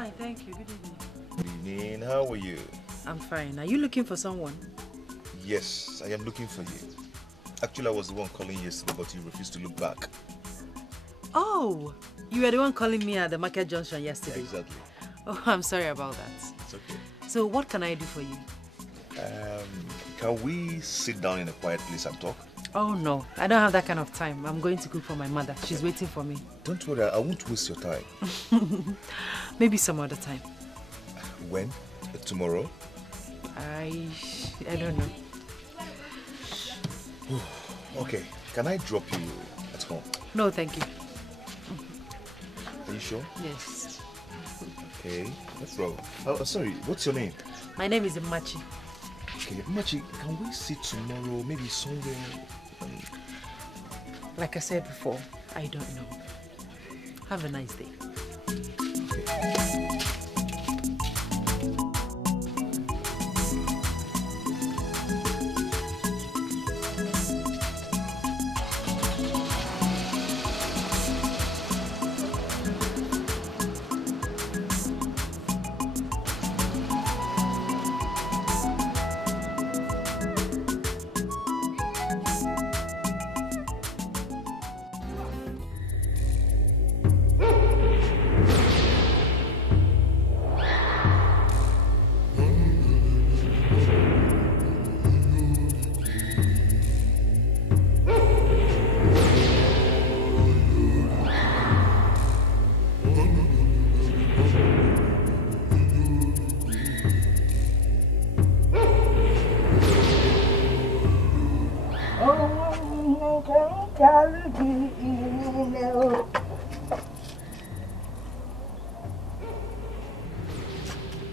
fine, thank you. Good evening. Good evening. How are you? I'm fine. Are you looking for someone? Yes, I am looking for you. Actually, I was the one calling yesterday, but you refused to look back. Oh, you were the one calling me at the market junction yesterday. Exactly. Oh, I'm sorry about that. It's okay. So what can I do for you? Can we sit down in a quiet place and talk? Oh no, I don't have that kind of time. I'm going to cook for my mother. She's waiting for me. Don't worry, I won't waste your time. Maybe some other time. When? Tomorrow? I don't know. Okay, can I drop you at home? No, thank you. Are you sure? Yes. Okay, no problem. Oh, sorry, what's your name? My name is Machi. Okay, Machi, can we sit tomorrow, maybe somewhere? Like I said before, I don't know. Have a nice day. Okay.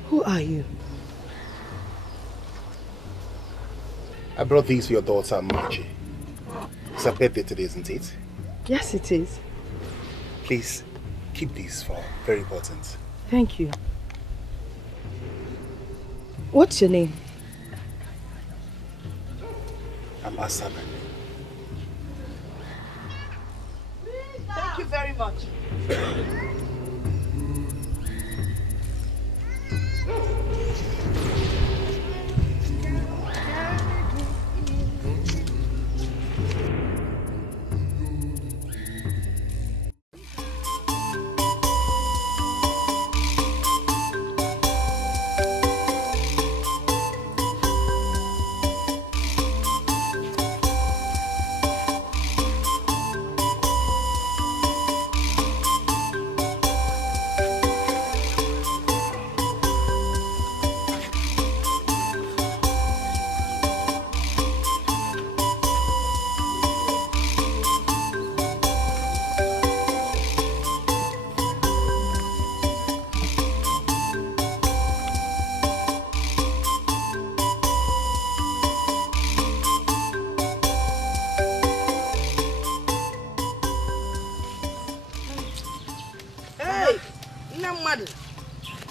Who are you? I brought these for your daughter, Machi. It's her birthday today, isn't it? Yes, it is. Please, keep these for her. Very important. Thank you. What's your name? I'm Asabe. Thank you very much.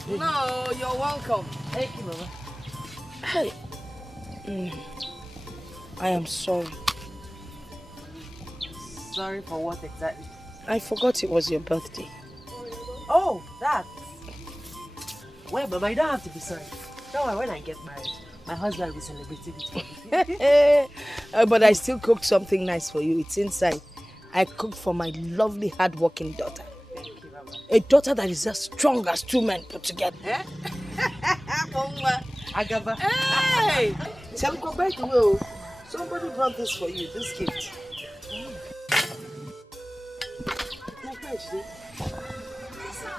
No, you're welcome. Thank you, Mama. Hey. I am sorry. Sorry for what exactly? I forgot it was your birthday. Oh, that. Well, Mama, you don't have to be sorry. Don't worry, when I get married, my husband will be celebrating it for me. But I still cooked something nice for you. It's inside. I cooked for my lovely, hard-working daughter. Thank you, Mama. A daughter that is as strong as two men put together. Eh? Agaba. Hey! Shall we go back to you? Somebody brought this for you, this gift.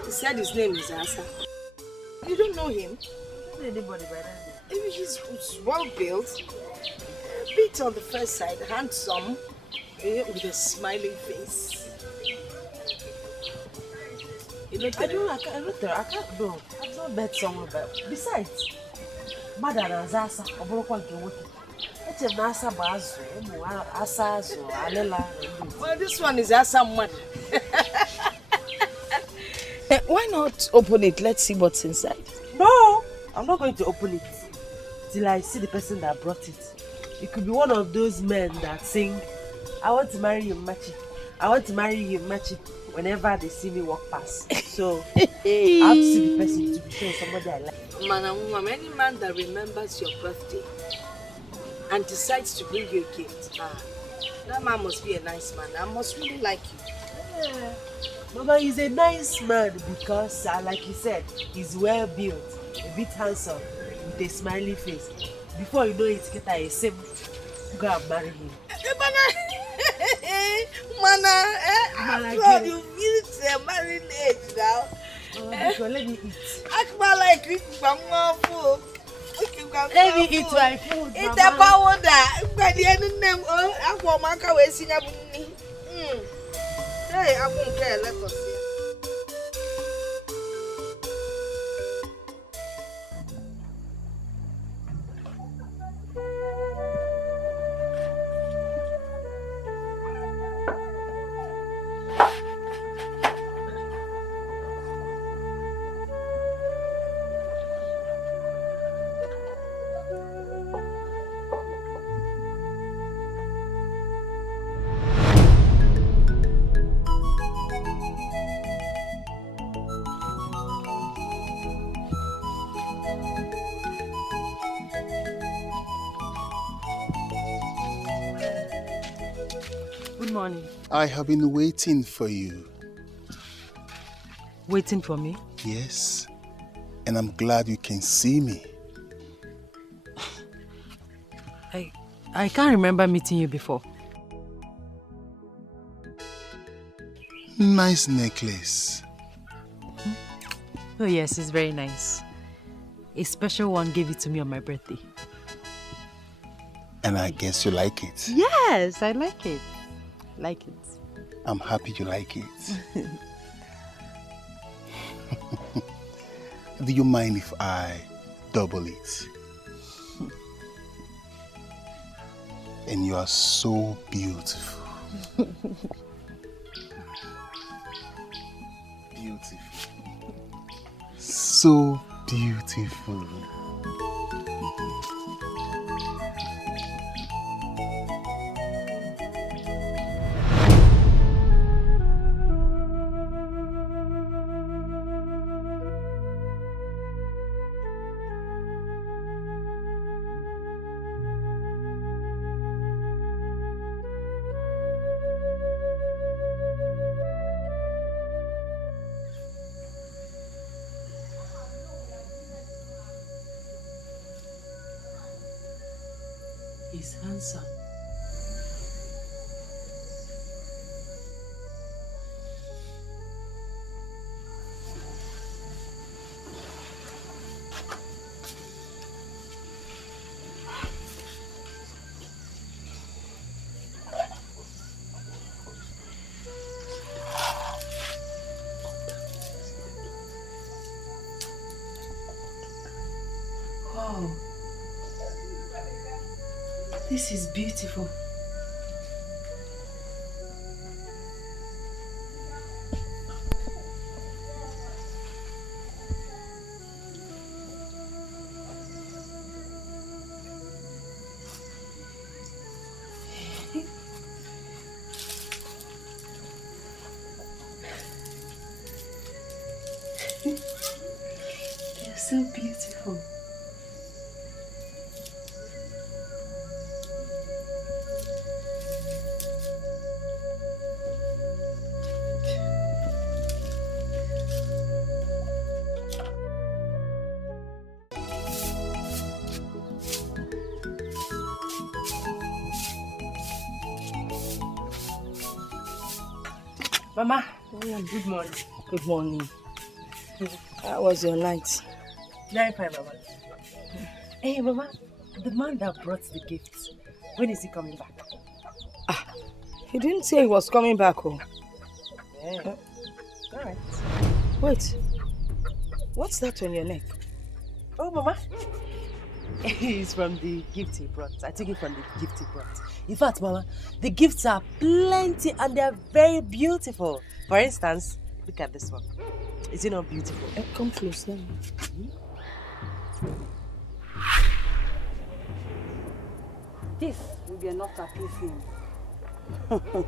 He said his name is Asa. You don't know him? I don't know anybody by that name. He's well built, a bit on the first side, handsome, with a smiling face. You know, I can't know. I've not met someone, but besides, Mother and Zasa, well, this one is Asa Mad. Why not open it? Let's see what's inside. No, I'm not going to open it till I see the person that brought it. It could be one of those men that sing, I want to marry you, Machi. I want to marry you, Machi. whenever they see me walk past. So I have to see the person to be sure it's somebody I like. Man and woman, any man that remembers your birthday and decides to bring you a gift, that man must be a nice man. I must really like you. Yeah. Mama, he's a nice man because, like you said, he's well built, a bit handsome, with a smiley face. Before you know it, get a sim, go and marry him. After you reach a married age now. Let me eat. Act like you from food. Let me eat my food, It's Mama. about that. But the end of them, I want my car wasting up. Hey, I won't care. Let us see. Good morning. I have been waiting for you. Waiting for me? Yes. And I'm glad you can see me. I can't remember meeting you before. Nice necklace. Oh yes, it's very nice. A special one gave it to me on my birthday. And I guess you like it. Yes, I like it. Like it. I'm happy you like it. Do you mind if I double it? And you are so beautiful. Beautiful. So beautiful. He's handsome. Wow. This is beautiful. They're so beautiful. Mama, good morning. Good morning. How was your night? Very fine, Mama. Hey, Mama, the man that brought the gifts, when is he coming back? He didn't say he was coming back home. Yeah. Alright. Wait. What's that on your neck? Oh, Mama. It's from the gift he brought. I took it from the gift he brought. In fact, Mama, the gifts are plenty and they're very beautiful. For instance, look at this one. Is it not beautiful? Come closer. This will be enough to appease him.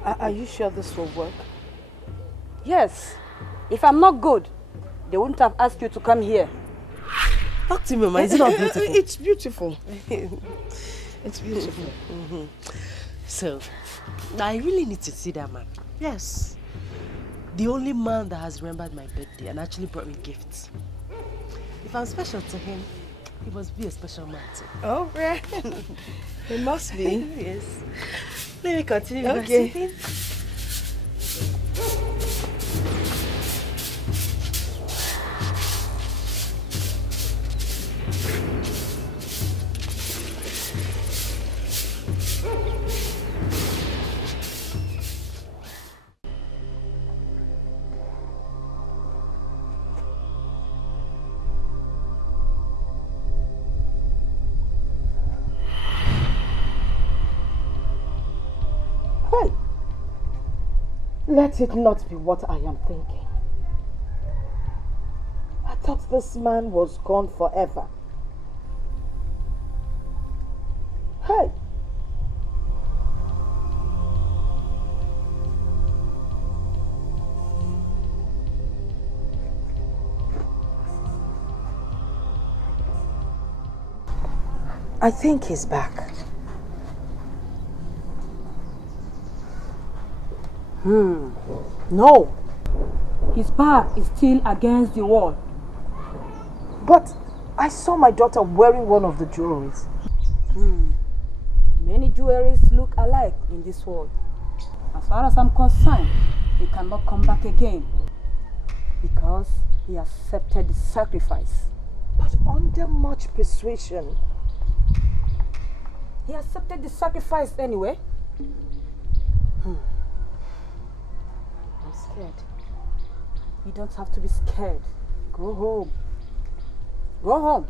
Are you sure this will work? Yes. If I'm not good, they wouldn't have asked you to come here. Talk to me, Mama. Is it not beautiful? It's beautiful. It's beautiful. So, I really need to see that man. Yes. The only man that has remembered my birthday and actually brought me gifts. If I'm special to him, he must be a special man too. Oh, right. It must be. Yes. Let me continue. Okay. Let it not be what I am thinking. I thought this man was gone forever. Hey! I think he's back. No. His back is still against the wall. But I saw my daughter wearing one of the jewelries. Many jewelries look alike in this world. As far as I'm concerned, he cannot come back again because he accepted the sacrifice. But under much persuasion, he accepted the sacrifice anyway. I'm scared. You don't have to be scared. Go home. Go home.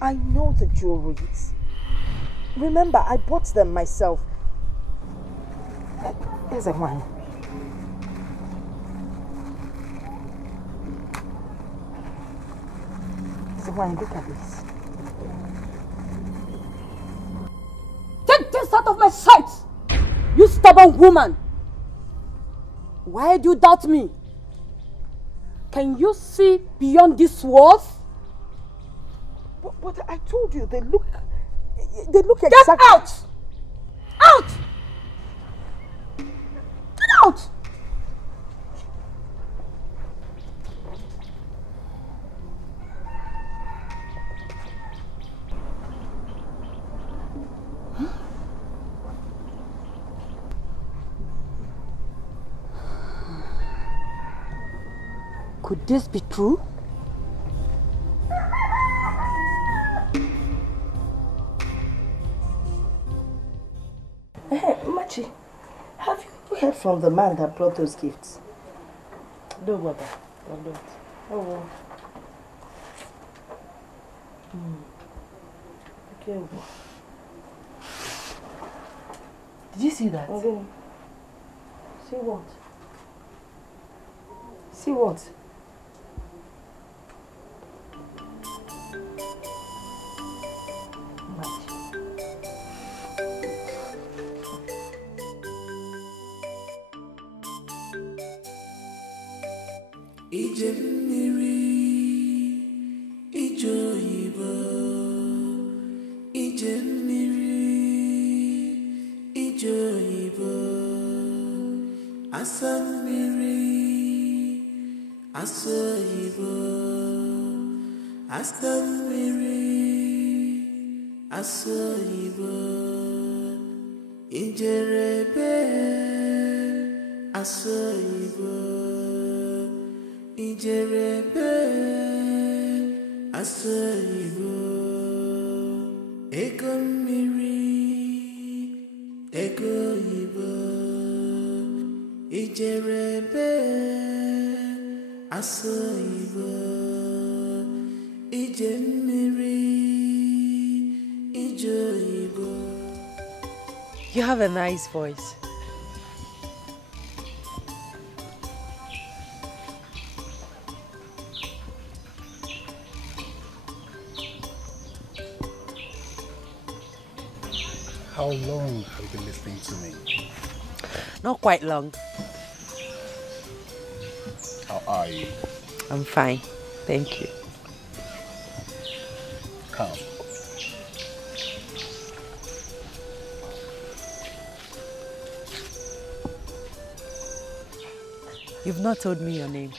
I know the jewelries. Remember, I bought them myself. Here's a one. Here's a one. Look at this. Take this out of my sight! You stubborn woman! Why do you doubt me? Can you see beyond these walls? But I told you, they look exactly... Get out! Out! Get out! Could this be true? Hey, Machi, have you heard from the man that brought those gifts? No, Mama. I'm not. Oh, well. Okay. Did you see that? Okay. See what? See what? Ije mmiri, ije oyibo, ije mmiri, ije oyibo, asa mmiri, asa oyibo, asa mmiri, asa oyibo, ijerebe, asa oyibo. Ijerebe asoyibo ego mmiri ego oyibo ijerebe asoyibo ije mmiri ije oyibo. You have a nice voice. How long have you been listening to me? Not quite long. How are you? I'm fine. Thank you. Come. You've not told me your name.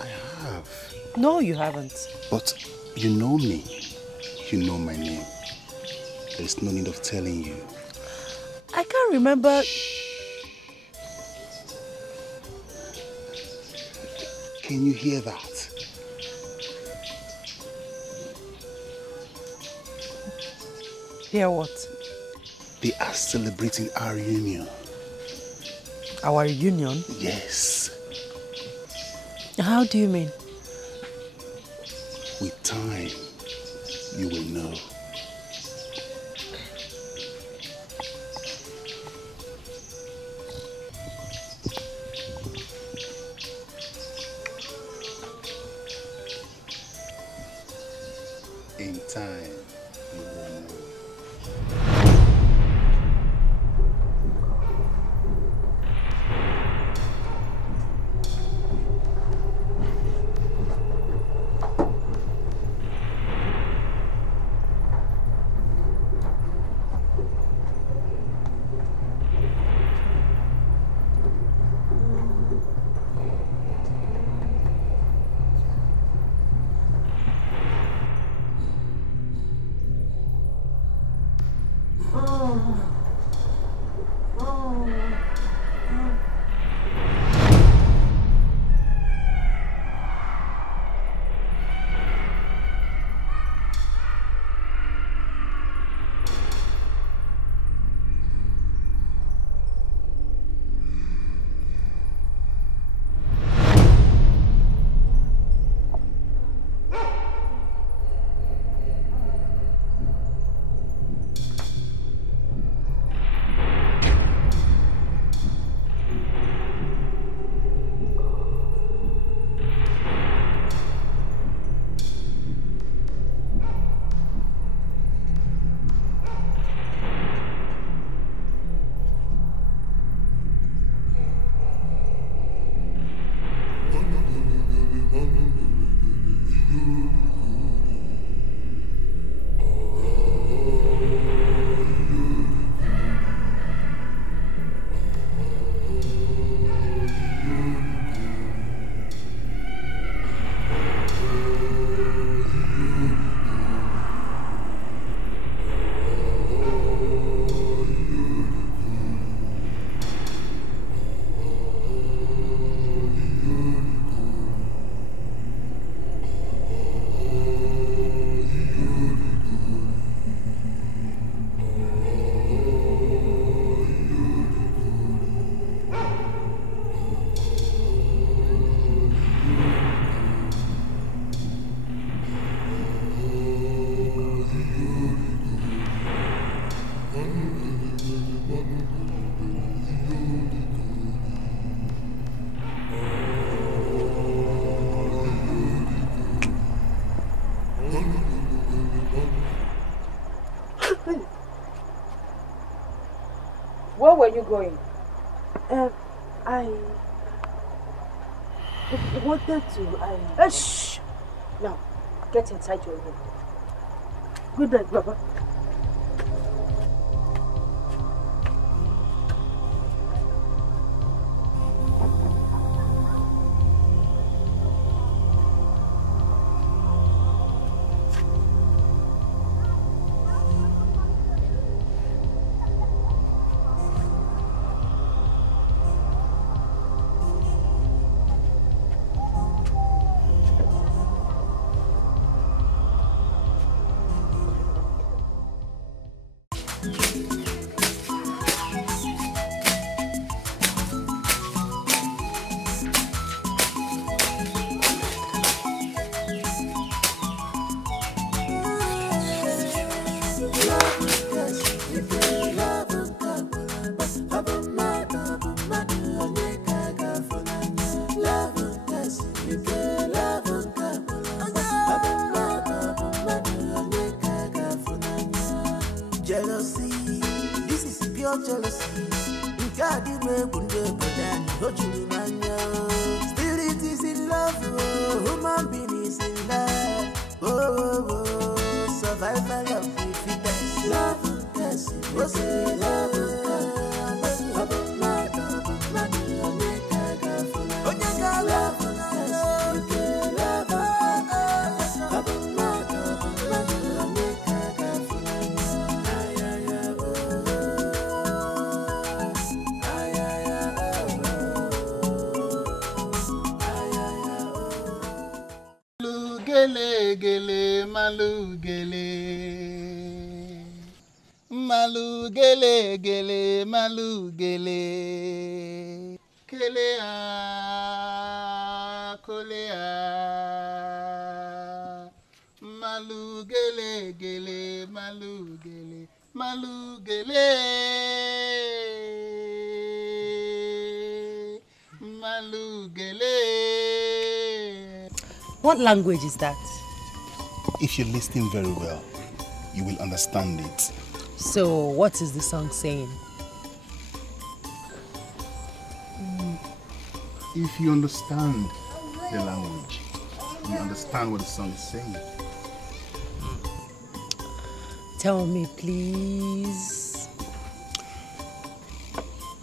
I have. No, you haven't. But you know me. You know my name. There's no need of telling you. I can't remember. Can you hear that? Hear what? They are celebrating our reunion. Our reunion? Yes. How do you mean? With time, you will know. In time, you will know. Where were you going? I wanted to. Shh! Now, get inside your room. Good night, Baba. jealousy. God, you may wonder, but then don't you mind? Spirit is in love, human being is in love. Survival of the fittest. Love, yes, what's it? Love. Gele gele malu gele malu gele gele malu gele kele a kole a malu gele gele malu gele malu gele malu gele. What language is that? If you listen very well, you will understand it. So, what is the song saying? If you understand the language, you understand what the song is saying. Tell me, please.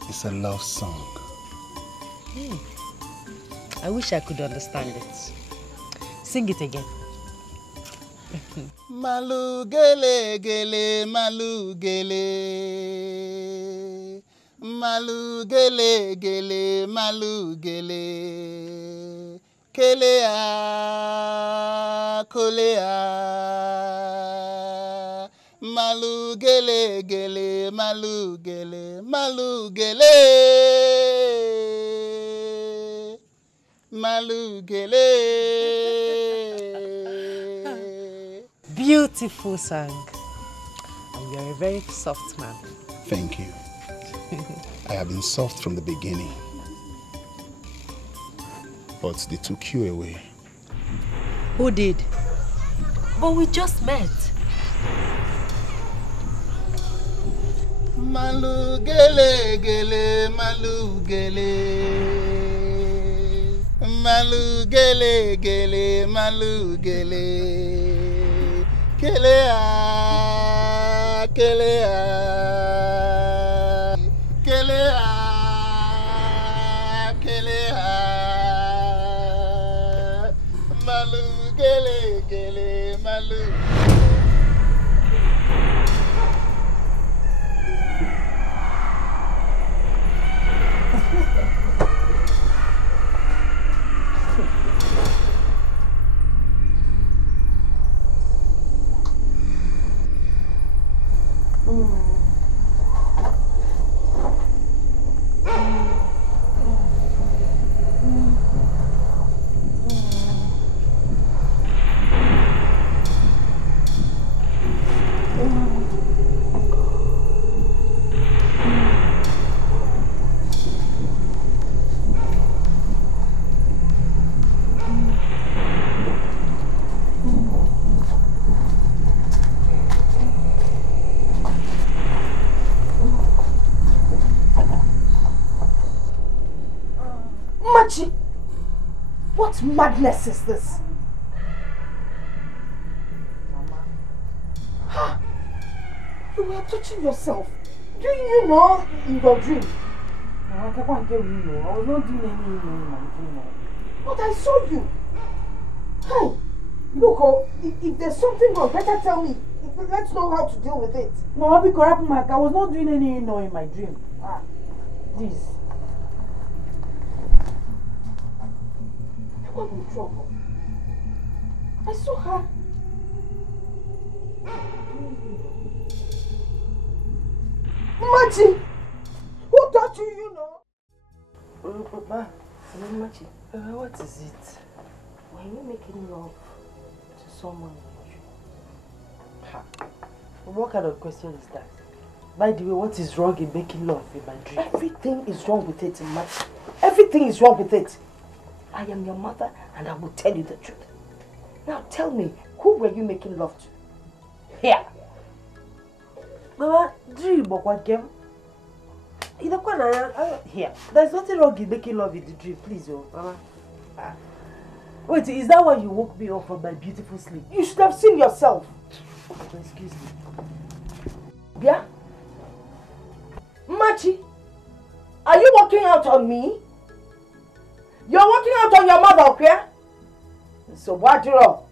It's a love song. I wish I could understand it. Sing it again. Malu gele gele malu gele malu gele gele malu gele kele a kole a malu gele gele malu gele malu gele malu gele. Beautiful song. And you're a very soft man. Thank you. I have been soft from the beginning. But they took you away. Who did? But we just met. Malu gele gele malu gele malu gele gele malu gele kele a kele a kele a kele a malu gele gele malu. What madness is this? Mama. You were touching yourself. Do you know in your dream? I can't get you. I was not doing anything in my dream. But I saw you. Hey, look, oh, if there's something wrong, better tell me. Let's know how to deal with it. No, I'll be correct, Mark. I was not doing anything in my dream. Please. I'm in trouble. I saw her. Machi! Who taught you, you know? Papa, Machi, what is it? Were you making love to someone? What kind of question is that? By the way, what is wrong in making love in my dream? Everything is wrong with it, Machi. Everything is wrong with it. I am your mother and I will tell you the truth. Now tell me, who were you making love to? Here. Mama, dream of what game? Here, there's nothing wrong in making love in the dream, please, oh, Mama. Wait, is that why you woke me up from my beautiful sleep? You should have seen yourself. Excuse me. Yeah? Machi, are you walking out on me? You're walking out on your mother, okay? So what do you know?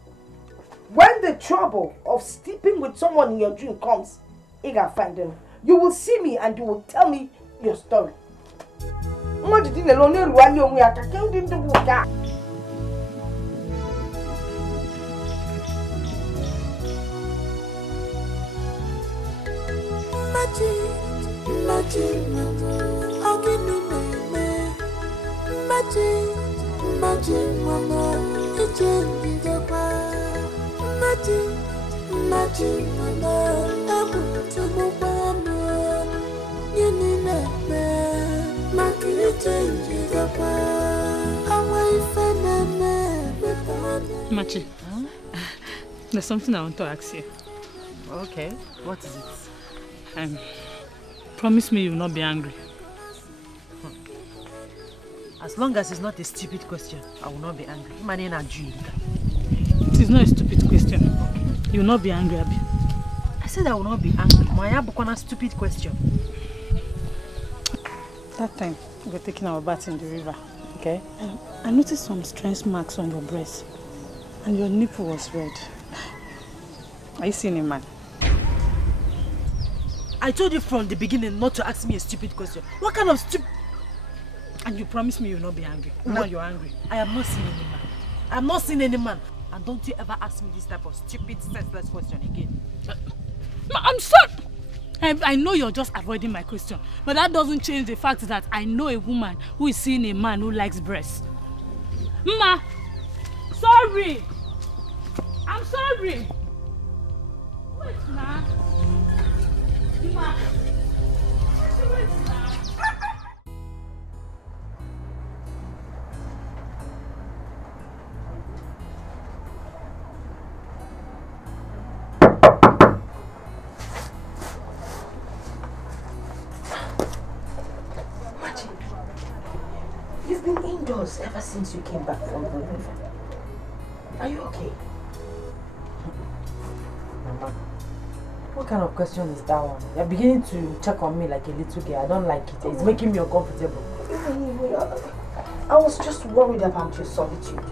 When the trouble of sleeping with someone in your dream comes, you can find them. You will see me and you will tell me your story. Machi, Machi, there's something I want to ask you. Okay, what is it? Promise me you will not be angry. As long as it's not a stupid question, I will not be angry. It is not a stupid question. You will not be angry, Abi. I said I will not be angry. Maya Bukwana stupid question. That time we were taking our bath in the river. Okay. I noticed some strange marks on your breast. And your nipple was red. Are you seeing a man? I told you from the beginning not to ask me a stupid question. What kind of stupid... And you promised me you will not be angry. Now you're angry. I have not seen any man. I have not seen any man. And don't you ever ask me this type of stupid, senseless question again. I'm sorry. I know you're just avoiding my question. But that doesn't change the fact that I know a woman who is seeing a man who likes breasts. Ma! Sorry! I'm sorry! Wait now. Ma! Wait now. You've been indoors ever since you came back from the river. Are you okay? Mama, what kind of question is that one? You're beginning to check on me like a little girl. I don't like it. It's making me uncomfortable. I was just worried about your solitude.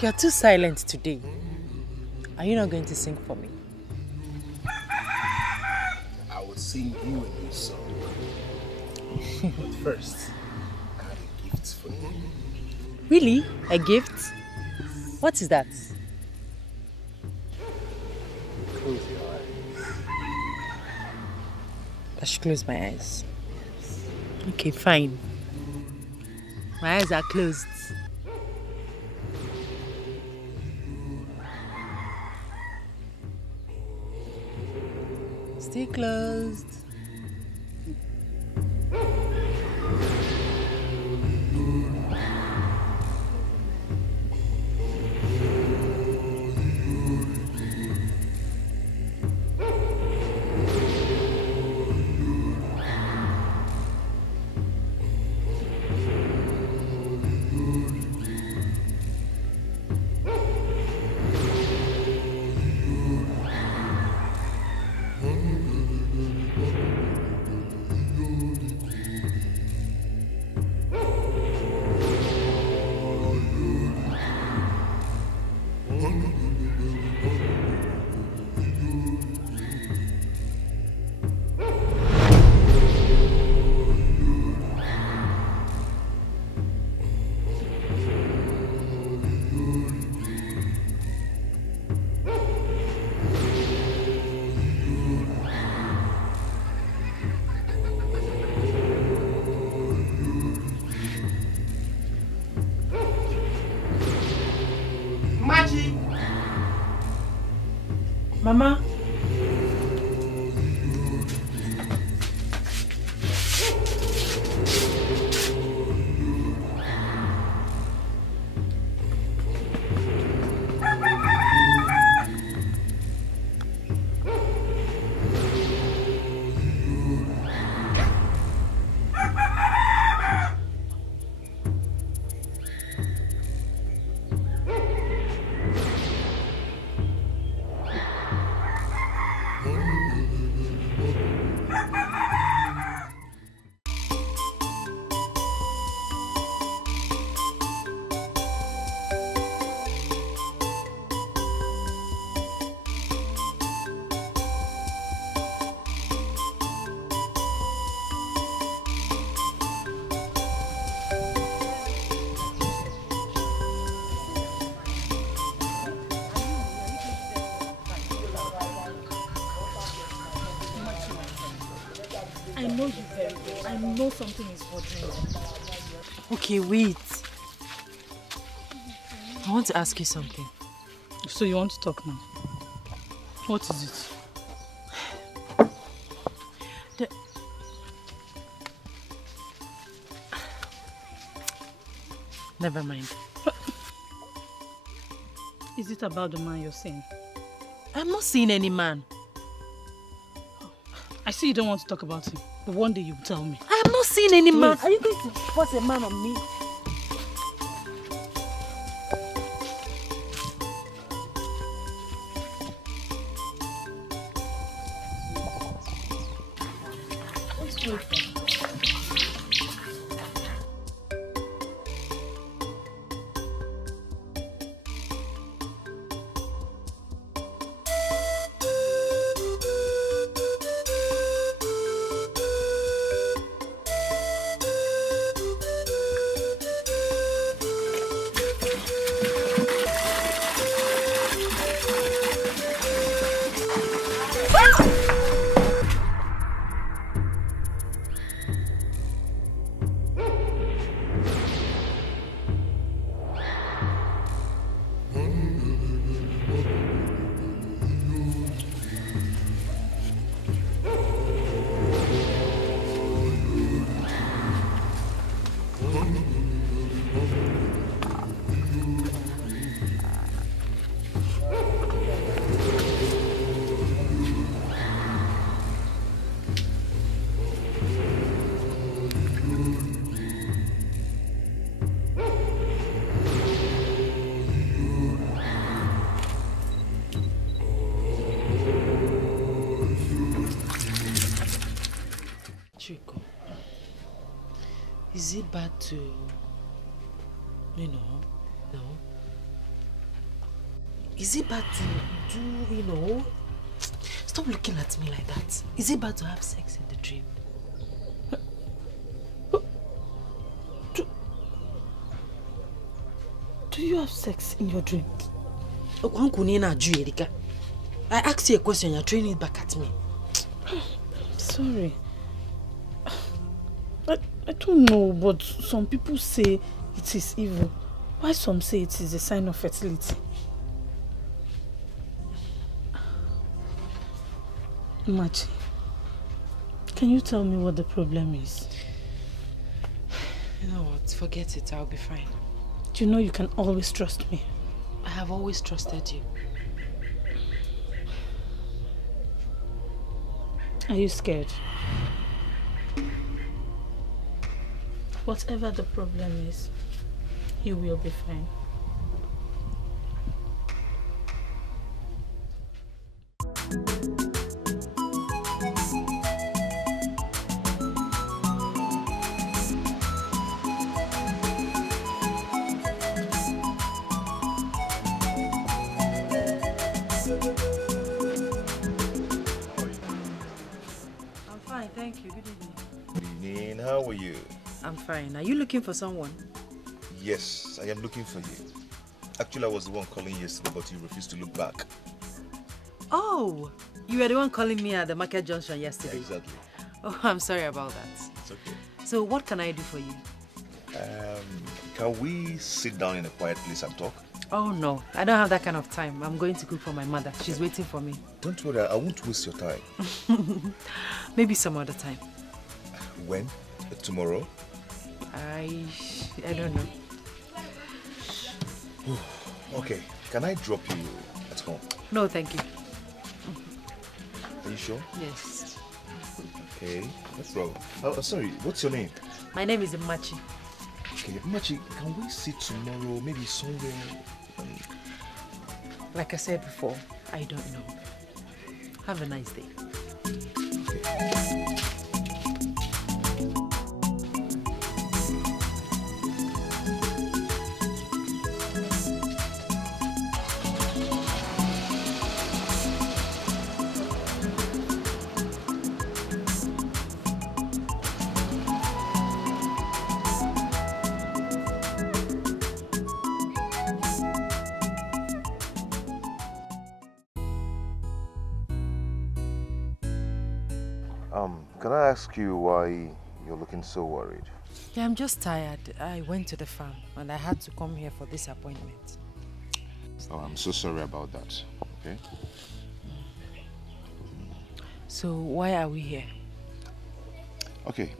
You're too silent today. Are you not going to sing for me? I will sing you a new song. But first, I have a gift for you. Really? A gift? What is that? Close your eyes. I should close my eyes. Okay, fine. My eyes are closed. Stay closed. Mama. I know you very well. I know something is bothering you. Okay, wait. I want to ask you something. So you want to talk now? What is it? Never mind. Is it about the man you're seeing? I'm not seeing any man. I see you don't want to talk about him, but one day you'll tell me. I am not seeing any man. Are you going to force a man on me? Is it bad to, no? Is it bad to do, Stop looking at me like that. Is it bad to have sex in the dream? Do you have sex in your dream? I asked you a question, you're throwing it back at me. Sorry. I don't know, but some people say it is evil. Why some say it is a sign of fertility? Machi, can you tell me what the problem is? You know what? Forget it. I'll be fine. You know you can always trust me. I have always trusted you. Are you scared? Whatever the problem is, you will be fine. I'm fine, thank you. Good evening. Good evening. How are you? I'm fine. Are you looking for someone? Yes, I am looking for you. Actually, I was the one calling yesterday, but you refused to look back. Oh, you were the one calling me at the market junction yesterday. Exactly. Oh, I'm sorry about that. It's okay. So what can I do for you? Can we sit down in a quiet place and talk? Oh no, I don't have that kind of time. I'm going to cook for my mother. She's waiting for me. Don't worry, I won't waste your time. Maybe some other time. When? Tomorrow? I don't know. Okay, can I drop you at home? No, thank you. Are you sure? Yes. Okay, no problem. Oh, sorry, what's your name? My name is Machi. Okay, Machi, can we see tomorrow, maybe somewhere? Like I said before, I don't know. Have a nice day. Can I ask you why you're looking so worried? Yeah, I'm just tired. I went to the farm and I had to come here for this appointment. Oh, I'm so sorry about that, okay? So why are we here? Okay,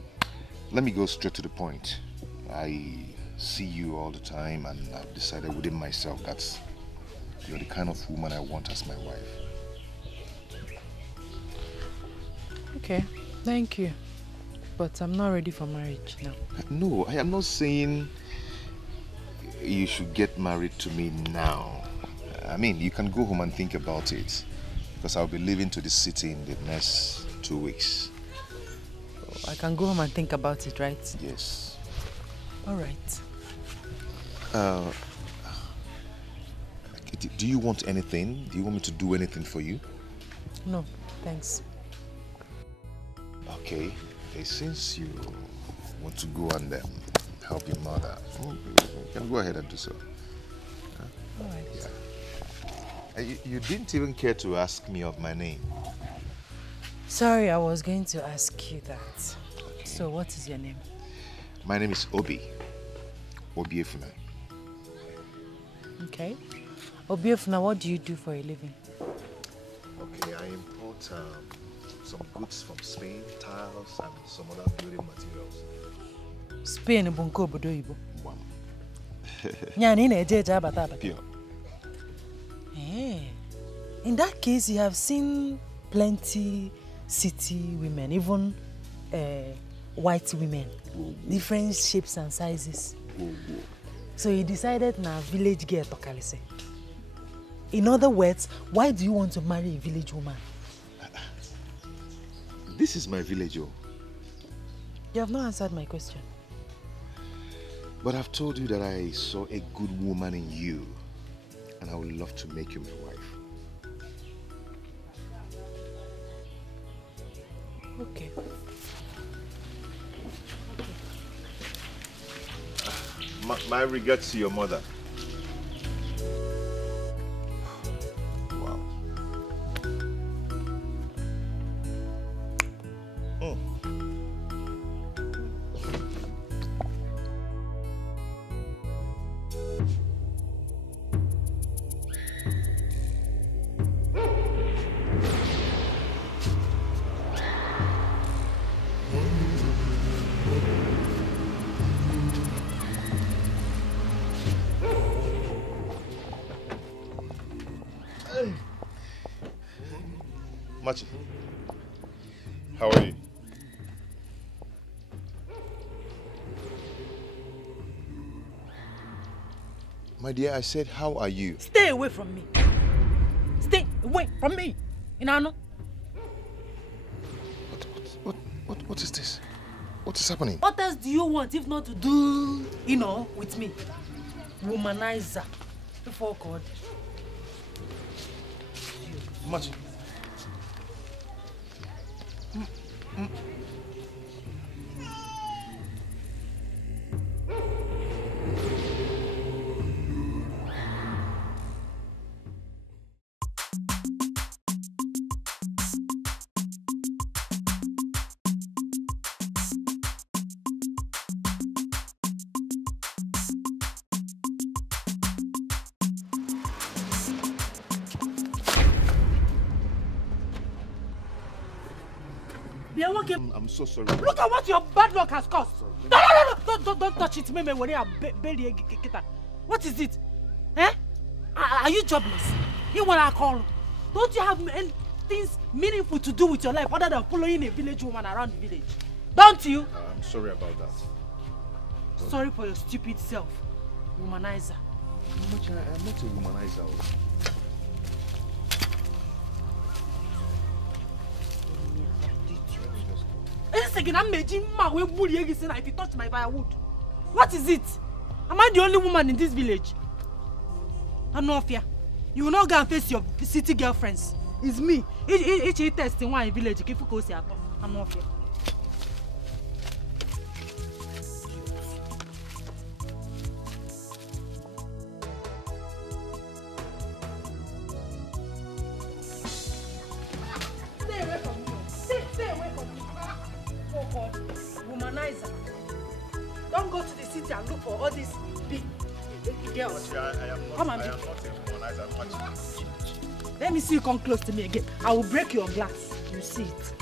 let me go straight to the point. I see you all the time and I've decided within myself that you're the kind of woman I want as my wife. Okay, thank you. But I'm not ready for marriage now. No, I am not saying you should get married to me now. I mean, you can go home and think about it. Because I'll be leaving to the city in the next 2 weeks. I can go home and think about it, right? Yes. All right. Do you want anything? Do you want me to do anything for you? No, thanks. Okay. Since you want to go and help your mother, you can go ahead and do so. All right. Yeah. You didn't even care to ask me of my name. Sorry, I was going to ask you that. Okay. So what is your name? My name is Obi. Obiefuna. Okay. Obiefuna, what do you do for a living? Okay, I import some goods from Spain, tiles and some other building materials. Spain is obodo Igbo. One. Pure. In that case, you have seen plenty city women, even white women, different shapes and sizes. So you decided na village girl to Kalise. In other words, why do you want to marry a village woman? This is my village, oh. You have not answered my question. But I've told you that I saw a good woman in you, and I would love to make you my wife. Okay. My regards to your mother. Wow. Machi, how are you? My dear, I said, how are you? Stay away from me. Stay away from me. Inano. What is this? What is happening? What else do you want if not to do, with me? Womanizer. Before God. Machi. I'm so sorry. Look at what your bad luck has caused. No, don't touch it. What is it? Eh? Are you jobless? You want to call? Don't you have things meaningful to do with your life other than following a village woman around the village? Don't you? I'm sorry about that. Sorry for your stupid self. Womanizer. I'm not a womanizer. If you touch my firewood. What is it? Am I the only woman in this village? I'm not fear. You will not go and face your city girlfriends. It's me. Each test in one village. I'm not fear. Stay away from me. Stay away from me. Womanizer. Don't go to the city and look for all these big girls. Come and be. Let me see you come close to me again. I will break your glass. You see it.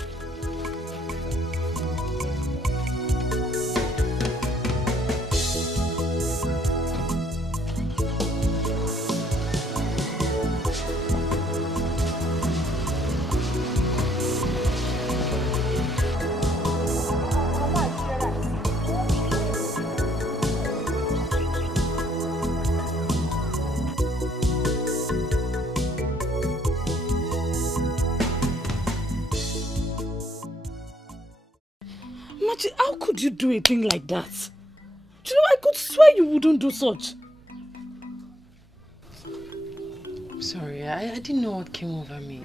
How could you do a thing like that? Do you know, I could swear you wouldn't do such. Sorry, I didn't know what came over me.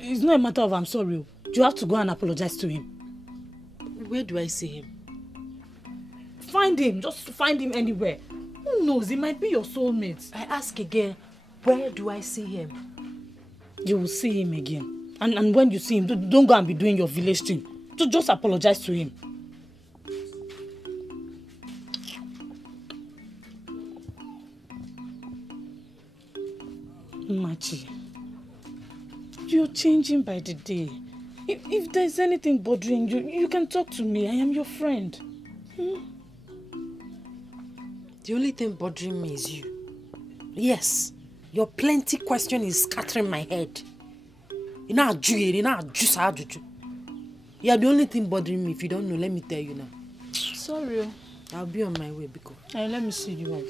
It's not a matter of I'm sorry. You have to go and apologize to him. Where do I see him? Find him. Just find him anywhere. Who knows? He might be your soulmate. I ask again, where do I see him? You will see him again. And when you see him, don't go and be doing your village thing. Just apologize to him. Machi, you're changing by the day. If there's anything bothering you, you can talk to me. I am your friend. The only thing bothering me is you. Yes, your plenty question is scattering my head. You are the only thing bothering me. If you don't know, let me tell you now. Sorry. I'll be on my way, Biko. Let me see you off.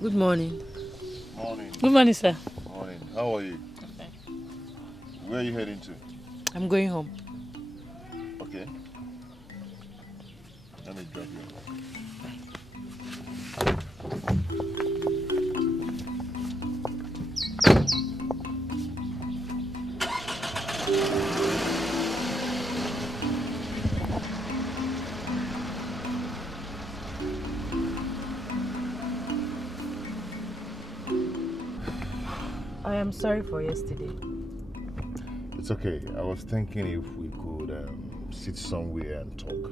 Good morning. Morning. Good morning, sir. Morning. How are you? Okay. Where are you heading to? I'm going home. Okay. Let me drop you. I am sorry for yesterday. It's okay. I was thinking if we could sit somewhere and talk.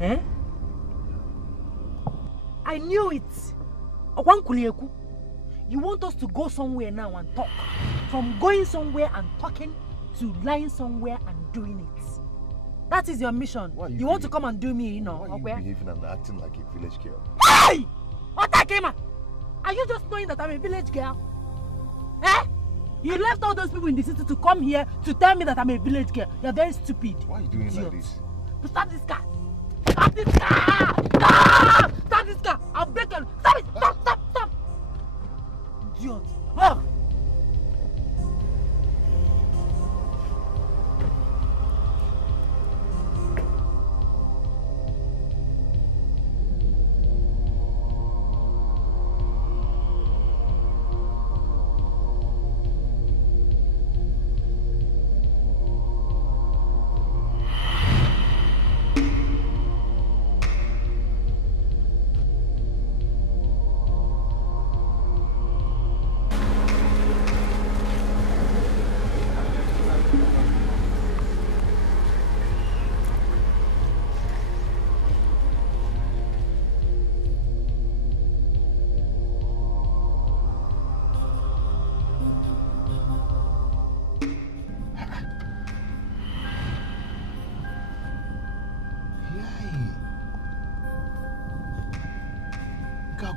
Eh? I knew it. Owankulieku, you want us to go somewhere now and talk. From going somewhere and talking to lying somewhere and doing it. That is your mission. You want to come and do me, you know? Why are you behaving and acting like a village girl? Hey! Otakema! Are you just knowing that I'm a village girl? Eh? You left all those people in the city to come here to tell me that I'm a village girl. You're very stupid. Why are you doing like this? Stop this car! Stop this car! Stop! Stop this car! I'll break you! Stop it! Stop! Idiot! Oh!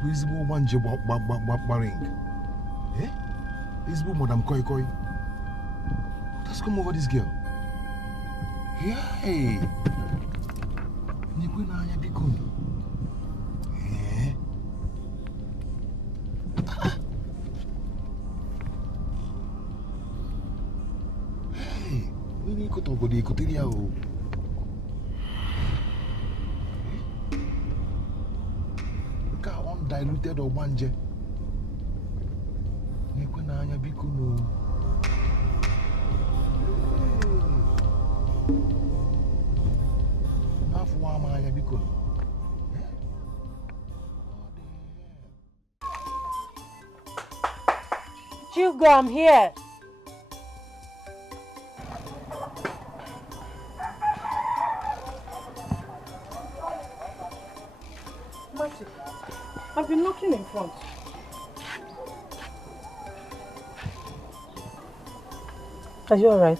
is one job barring. Eh? Is Madam Koi Koi. Let's come over this girl. Hey. Nikuna anya bikun. Eh? Hey, we need to talk about the Cotilia. Undiluted or wanje. Nikuna anya bikun. Hugo, I'm here. Marty, I've been knocking in front. Are you alright?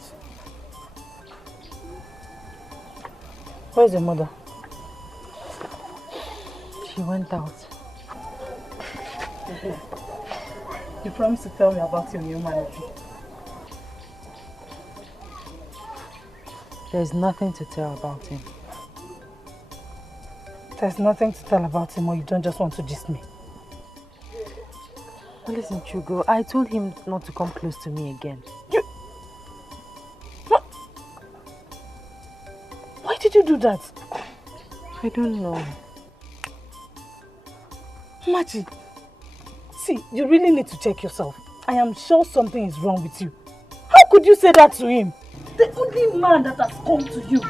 Where's your mother? She went out. You promised to tell me about your new manager. There's nothing to tell about him. There's nothing to tell about him, or you don't just want to gist me? Listen, Chugo, I told him not to come close to me again. Why did you do that? I don't know. Machi, see, you really need to check yourself. I am sure something is wrong with you. How could you say that to him? The only man that has come to you.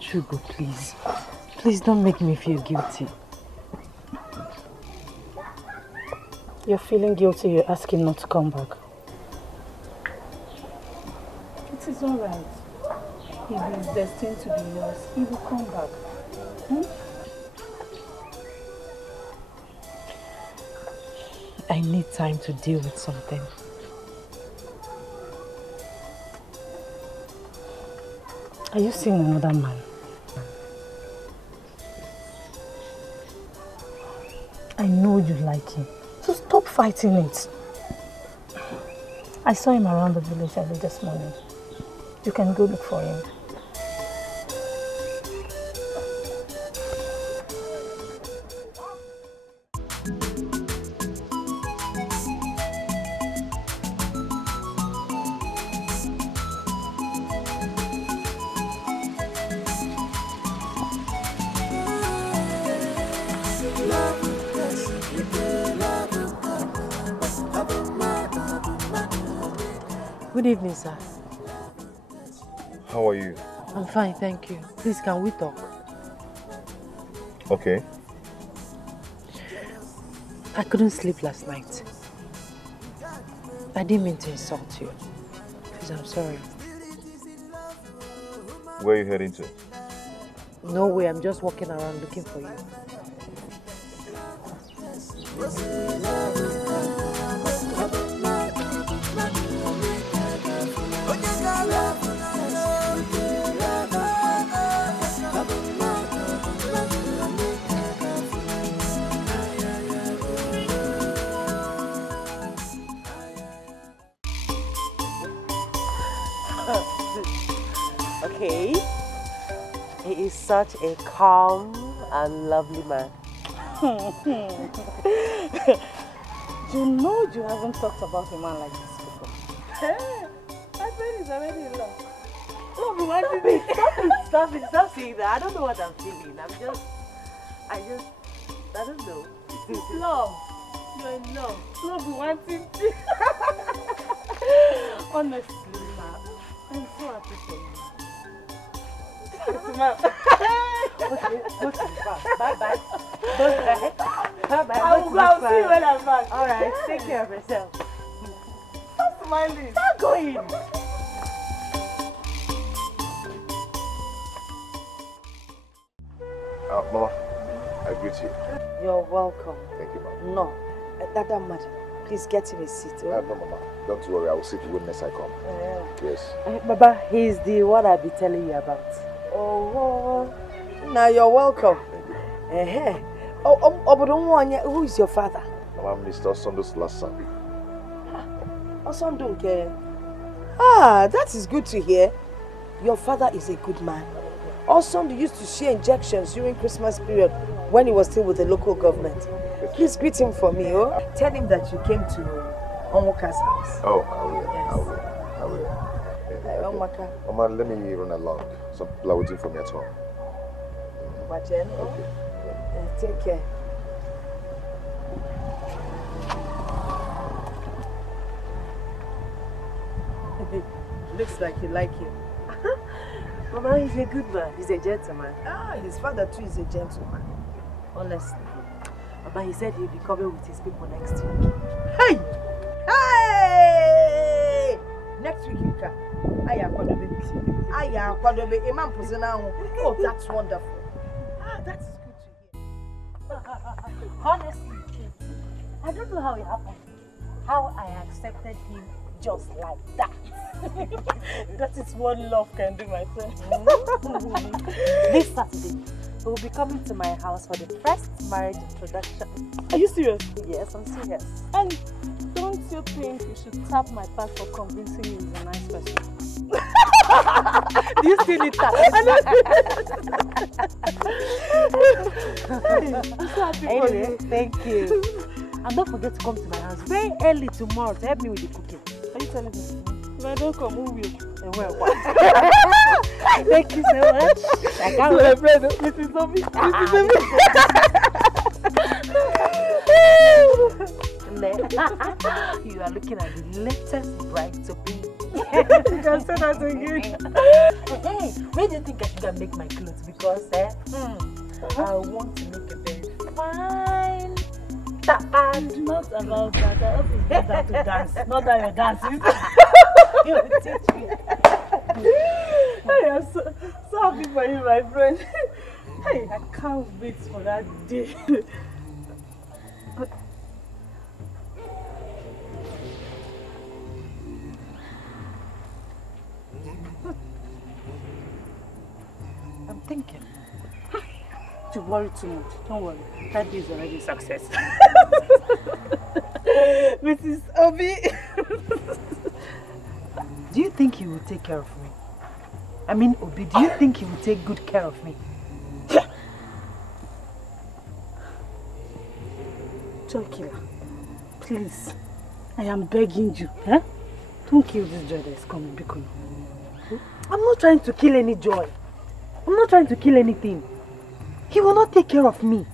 Chugo, please. Please don't make me feel guilty. You're feeling guilty, you're asking not to come back. It is alright. If he is destined to be yours, he will come back. I need time to deal with something. Are you seeing another man? I know you like him, so stop fighting it. I saw him around the village early this morning. You can go look for him. Good evening, sir. How are you? I'm fine, thank you. Please, can we talk? Okay. I couldn't sleep last night. I didn't mean to insult you. Please, I'm sorry. Where are you heading to? No way, I'm just walking around looking for you. Okay, he is such a calm and lovely man. You know you haven't talked about a man like this before. My friend is already in love. Stop saying that. I don't know what I'm feeling. I don't know. It's love. You're in love. Love be wanting to. Honestly, ma, I'm so happy for you. Okay, go to the farm. Bye-bye. Bye-bye. I will go and see you when I'm back. Alright, take care of yourself. Stop smiling. Stop going. Mama, I greet you. You're welcome. Thank you, Mama. No, that madam, please get him a seat. No, Mama. Don't worry, I will sit when next I come. Yes. Baba, he's the one I'll be telling you about. Oh, now you're welcome. Who is your father? I'm Mr. Osondo's last son. Osondunke. Ah, that is good to hear. Your father is a good man. Osondo used to share injections during Christmas period when he was still with the local government. Please greet him for me, oh? Tell him that you came to Onwaka's house. Oh, I will. Yes. I will. Onwaka. Oma, let me run along. Some people are waiting for me at home. Okay. Take care. Looks like you like him. Mama, he's a good man. He's a gentleman. His father too is a gentleman. Honestly. Mama, he said he'll be coming with his people next week. Hey! Next week you come. Imam Puzina. Oh, that's wonderful. That is good to hear. Honestly, I don't know how it happened. How I accepted him just like that. That is what love can do, my friend. This Saturday, he will be coming to my house for the first marriage introduction. Are you serious? Yes, I'm serious. And don't you think you should tap my back for convincing you he's a nice person? Do you still need that? I'm so happy for Anyway, you. thank you. And don't forget to come to my house very early tomorrow to help me with the cooking. Are you telling me? If I don't come, who will? Well, thank you so much. I can't wait. Mrs. Obi. You are looking at the latest bride to be. You can say that again. Hey, where do you think I should make my clothes? Because I want to make a very fine It's not about that. I hope you get that to dance. Not that you're dancing. You will teach me. I am so happy for you, my friend. Hey, I can't wait for that day. I'm thinking. You worry too much. Don't worry. That day is already a success. Mrs. Obi. Do you think he will take care of me? I mean, Obi, do you think he will take good care of me? Chokila, please. I am begging you. Eh? Don't kill this joy that is coming, Bikono. I'm not trying to kill any joy. I'm not trying to kill anything. He will not take care of me.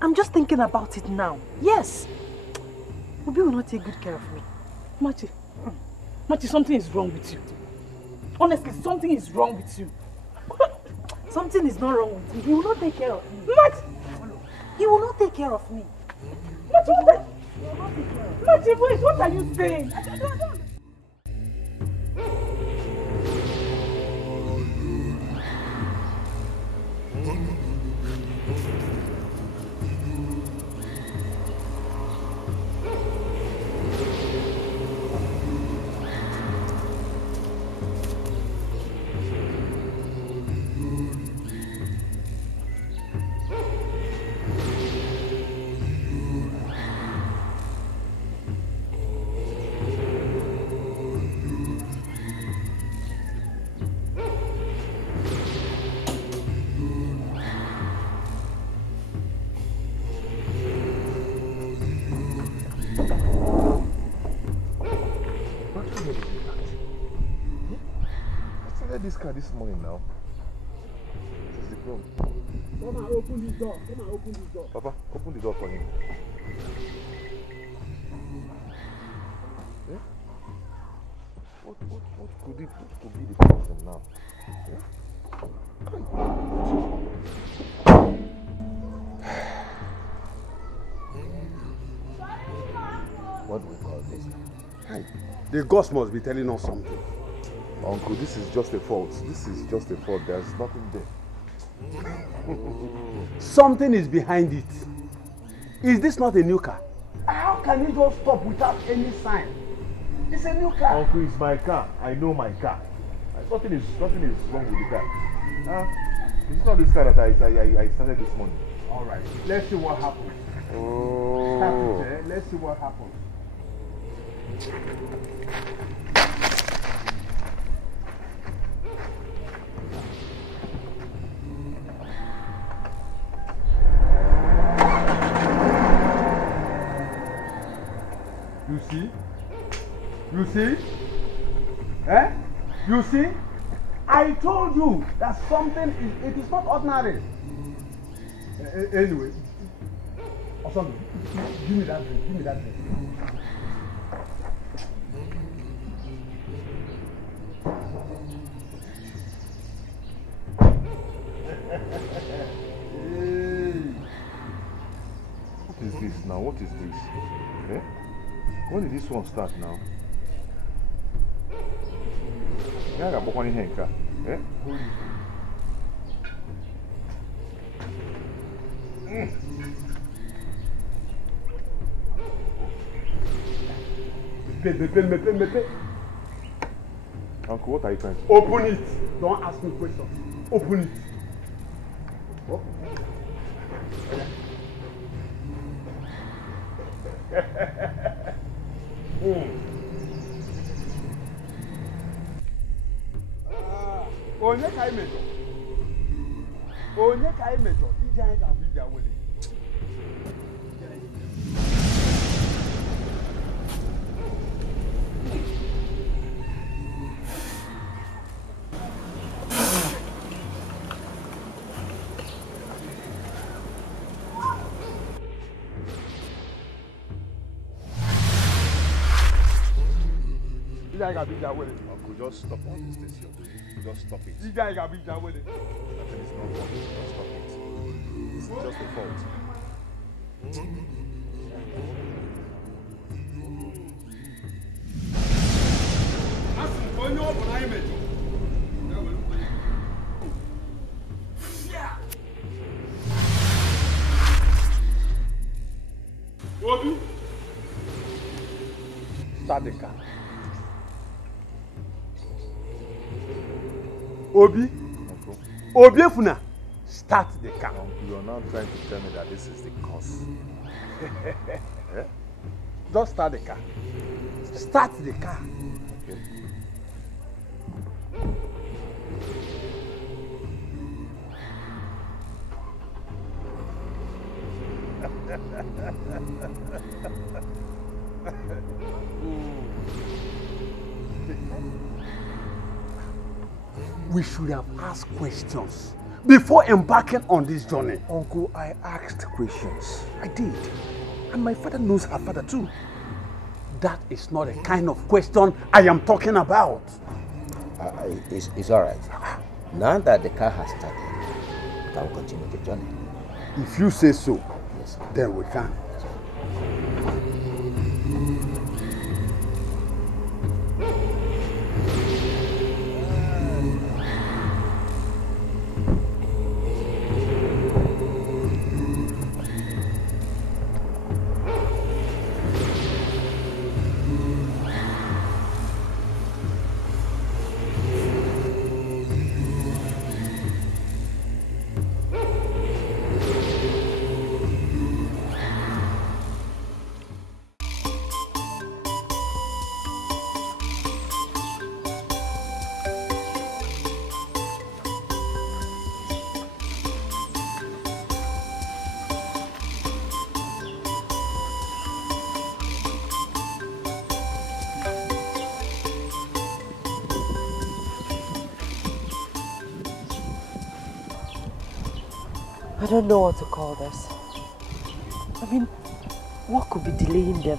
I'm just thinking about it now. Yes. Obi will not take good care of me. Machi, something is wrong with you. Honestly, something is wrong with you. Something is not wrong with me. He will not take care of me. Machi! He will not take care of me. Machi, wait, what are you saying? This car this morning now. This is the problem. Come and open this door. Papa, open the door for him. Yeah? What could be the problem now? Yeah? What do we call this? Hey, the ghost must be telling us something. Uncle, this is just a fault. This is just a fault. There's nothing there. Something is behind it. Is this not a new car? How can it just stop without any sign? It's a new car. Uncle, it's my car. I know my car. Nothing is wrong with the car. It's not this car that I started this morning. All right, let's see what happens. Oh. Start it there. Let's see what happens. You see? You see? Eh? You see? I told you that something is, it is not ordinary. Anyway, or something. Give me that drink. Give me that drink. What is this now? What is this? Eh? When did this one start now? Yeah, I got one in here. Eh? Me. Uncle, what are you trying to do? Open it. Don't ask me questions. Open it. Oh. Onye ka imejo. Onye ka imejo. Ije anyị ga-abụ ije awele. Uncle, just stop all these things you're doing. Just stop it. You guys got beat down with it. Nothing is not wrong. Just stop it. It's just a fault. Obi, start the car. Obi, Uncle, Obi Efuna, start the car. Uncle, you're now trying to tell me that this is the cause. Eh? Just start the car. Start the car. Okay. We should have asked questions before embarking on this journey. Uncle, I asked questions. I did. And my father knows her father too. That is not the kind of question I am talking about. It's all right. Now that the car has started, we can continue the journey. If you say so, Yes. then we can. I don't know what to call this. I mean, what could be delaying them?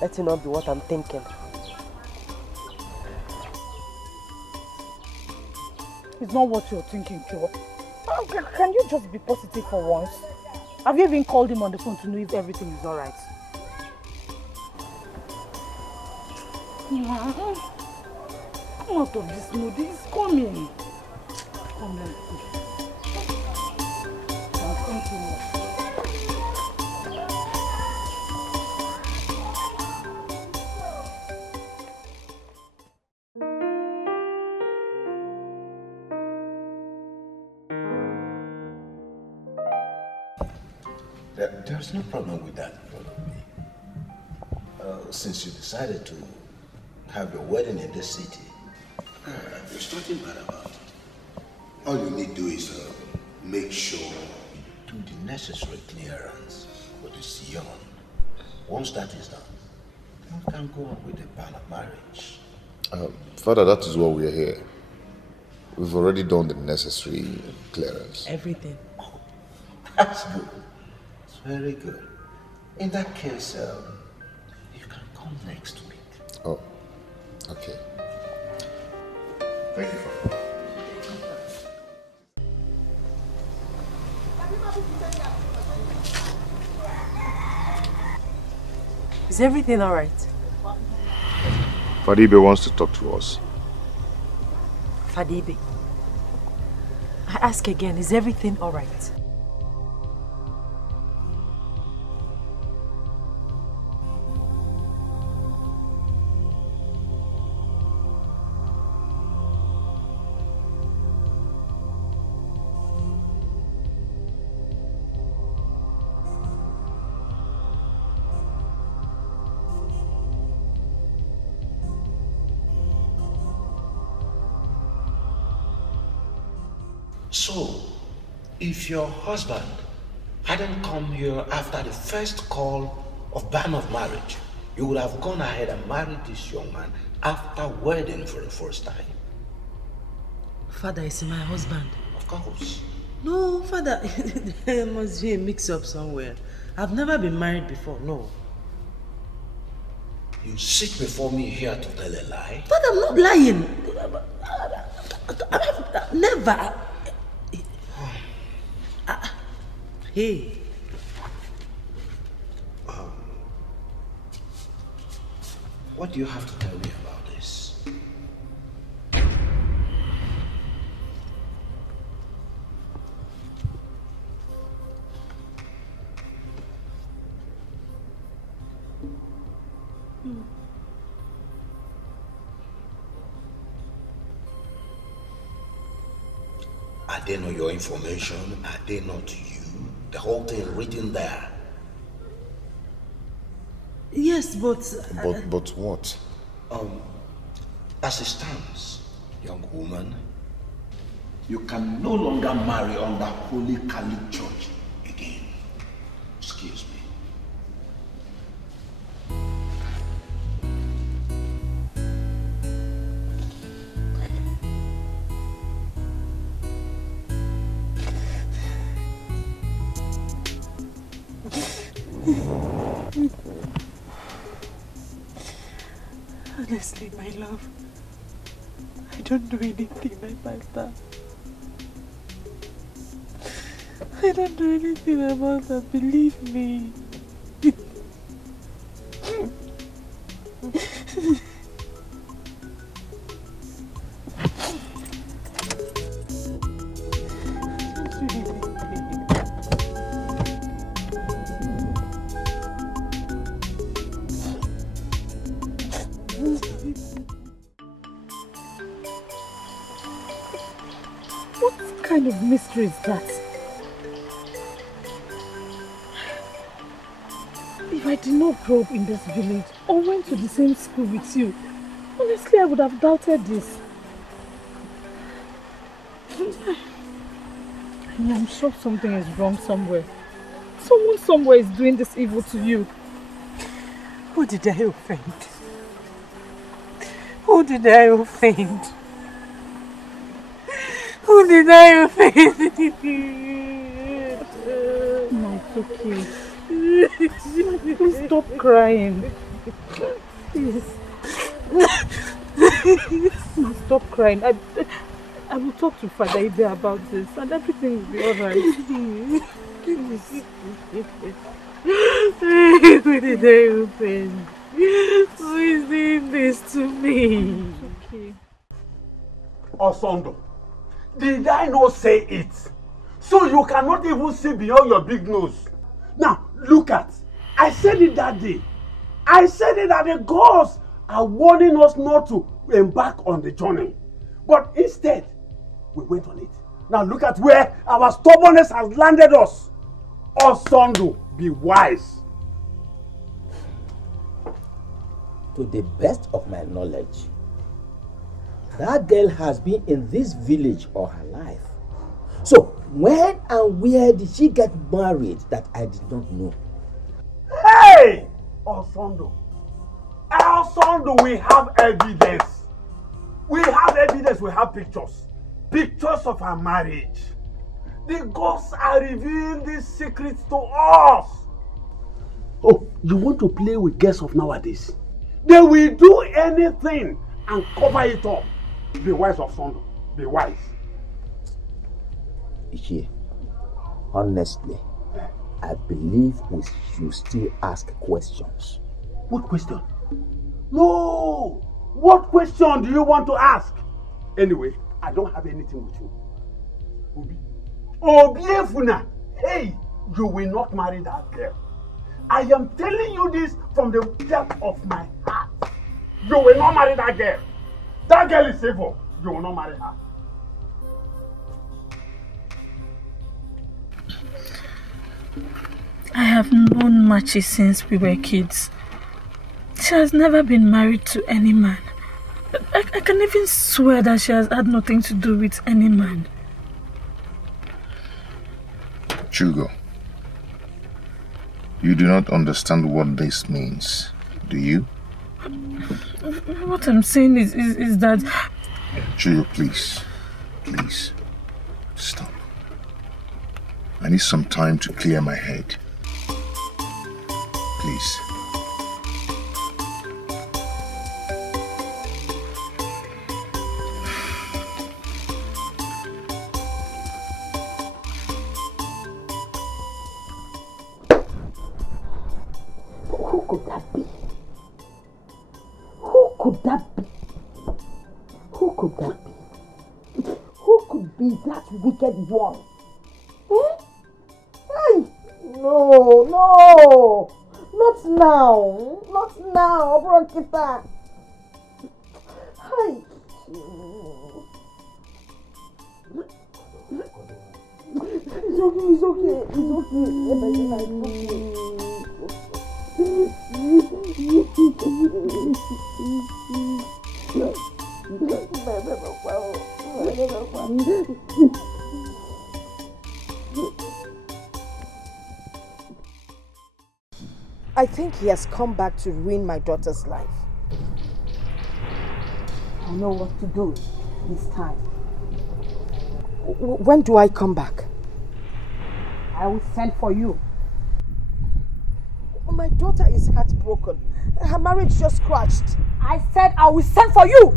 Let it not be what I'm thinking. It's not what you're thinking, Joe. Can you just be positive for once? Have you even called him on the phone to know if everything is alright? Come out of this mood. He's coming. Come, let's go. Thank you. There's no problem with that, since you decided to have your wedding in this city, there's nothing bad about it. All you need to do is make sure you do the necessary clearance for this young. Once that is done, then we can go on with the plan of marriage. Father, that is why we are here. We've already done the necessary clearance. Everything. Oh, that's good. It's very good. In that case, you can come next week. Oh, okay. Thank you, Father. Is everything alright? Fadibe wants to talk to us. Fadibe, I ask again, is everything alright? So, if your husband hadn't come here after the first call of ban of marriage, you would have gone ahead and married this young man after wedding for the first time. Father is my husband. Of course. No, Father, there must be a mix-up somewhere. I've never been married before, no. You sit before me here to tell a lie? Father, I'm not lying. Never. Hey. What do you have to tell me about this? Are they not your information? Are they not you? The whole thing written there. Yes, but... But what? As it stands, young woman, you can no longer marry under Holy Catholic Church again. Excuse me. Honestly, my love, I don't know anything, my master. I don't know anything about that, believe me. What kind of mystery is that? If I did not grow up in this village or went to the same school with you, honestly I would have doubted this. And I'm sure something is wrong somewhere. Someone somewhere is doing this evil to you. Who did I offend? Who did I offend? Who did I offend? No, it's okay. Please stop crying. Please. No, stop crying. I will talk to Father Ibe about this and everything will be alright. Please. Who did I offend? Who is doing this to me? It's okay. Osondo, did I not say it? So you cannot even see beyond your big nose. Now, look at, I said it that day. I said it that the gods are warning us not to embark on the journey. But instead, we went on it. Now look at where our stubbornness has landed us. Osondo, Be wise. To the best of my knowledge, that girl has been in this village all her life. So, when and where did she get married that I did not know? Hey! Osondo, we have evidence. We have evidence, we have pictures. Pictures of her marriage. The gods are revealing these secrets to us. Oh, you want to play with girls of nowadays? They will do anything and cover it up. Be wise, Osondo. Be wise. Ichie, honestly, I believe we should still ask questions. What question? No! What question do you want to ask? Anyway, I don't have anything with you. Obiefuna, hey, you will not marry that girl. I am telling you this from the depth of my heart. You will not marry that girl. That girl is evil. You will not marry her. I have known Machi since we were kids. She has never been married to any man. I can even swear that she has had nothing to do with any man. Chugo, you do not understand what this means, do you? What I'm saying is that... Chugo, please. Please. Stop. I need some time to clear my head. Please. Who could that be? Who could that be? Who could that be? Who could be that wicked one? Eh? Hey! No, no! Not now! Not now, Bronkita! Hey! It's okay, it's okay, it's I think he has come back to ruin my daughter's life. I know what to do this time. When do I come back? I will send for you. My daughter is heartbroken. Her marriage just crashed. I said I will send for you.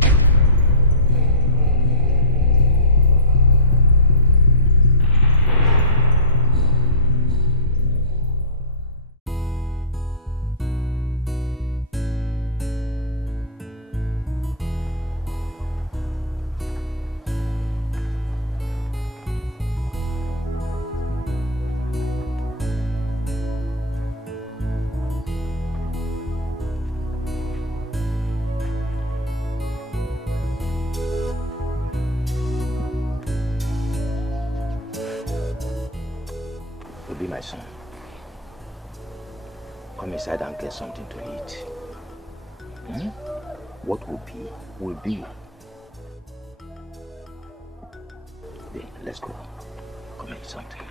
My son, come inside and get something to eat. What will be, will be. Then, let's go. Come eat something.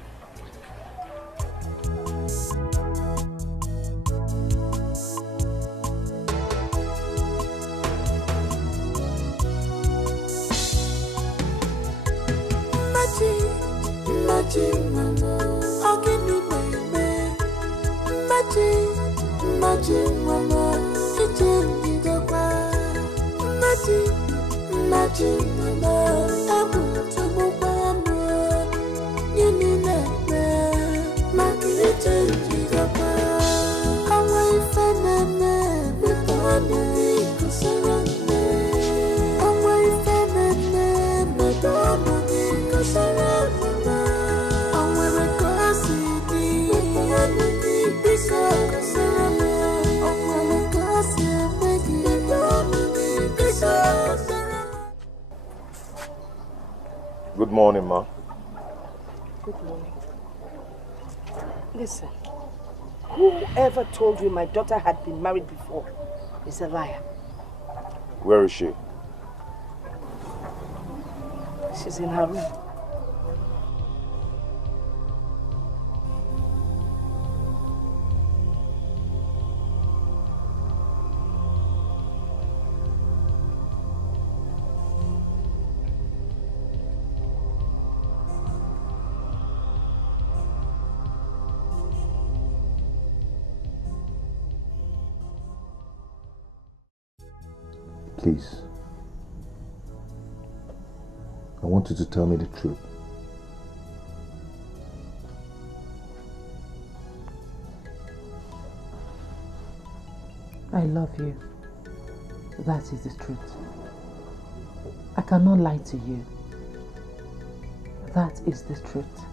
Good morning, Ma. Good morning. Listen, Whoever told you my daughter had been married before is a liar. Where is she? She's in her room. Please. I want you to tell me the truth. I love you. That is the truth. I cannot lie to you. That is the truth.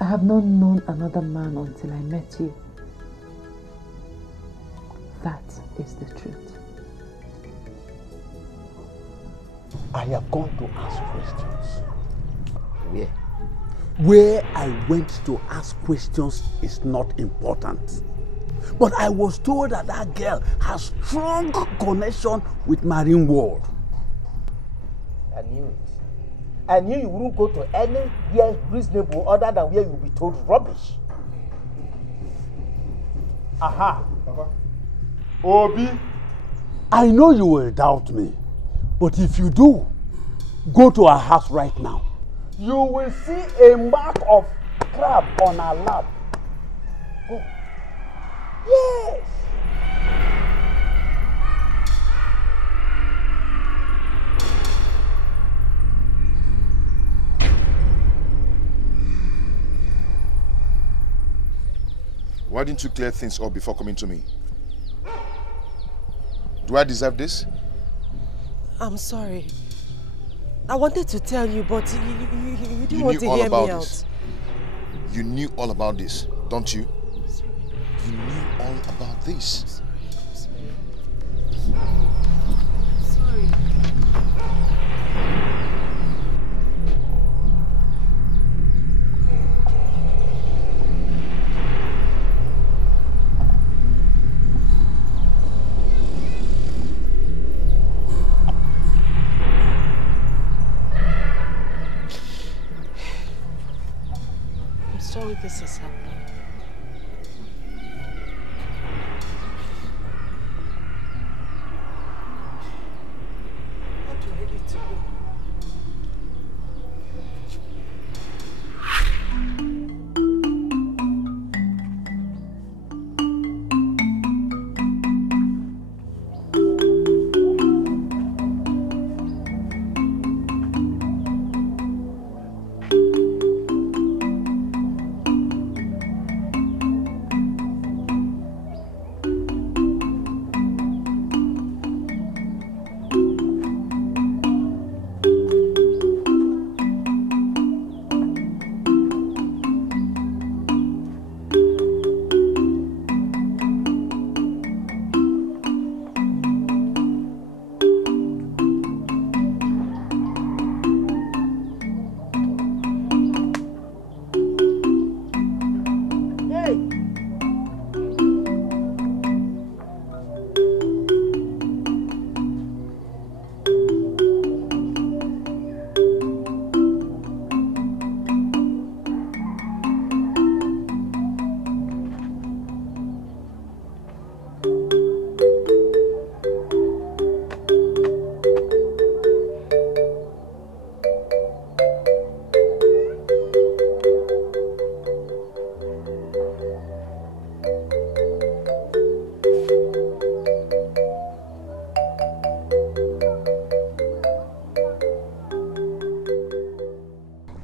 I have not known another man until I met you. That is the truth. I have gone to ask questions. Where? Where I went to ask questions is not important. But I was told that that girl has strong connection with marine world. I knew it. I knew you wouldn't go to anywhere reasonable other than where you'll be told rubbish. Aha. Papa. Obi, I know you will doubt me, but if you do, go to our house right now. You will see a mark of crab on our lap. Go. Yes. Why didn't you clear things up before coming to me? Do I deserve this? I'm sorry. I wanted to tell you, but you didn't want to hear me out. You knew all about this, don't you? You knew all about this. Sorry. I'm sorry this is happening.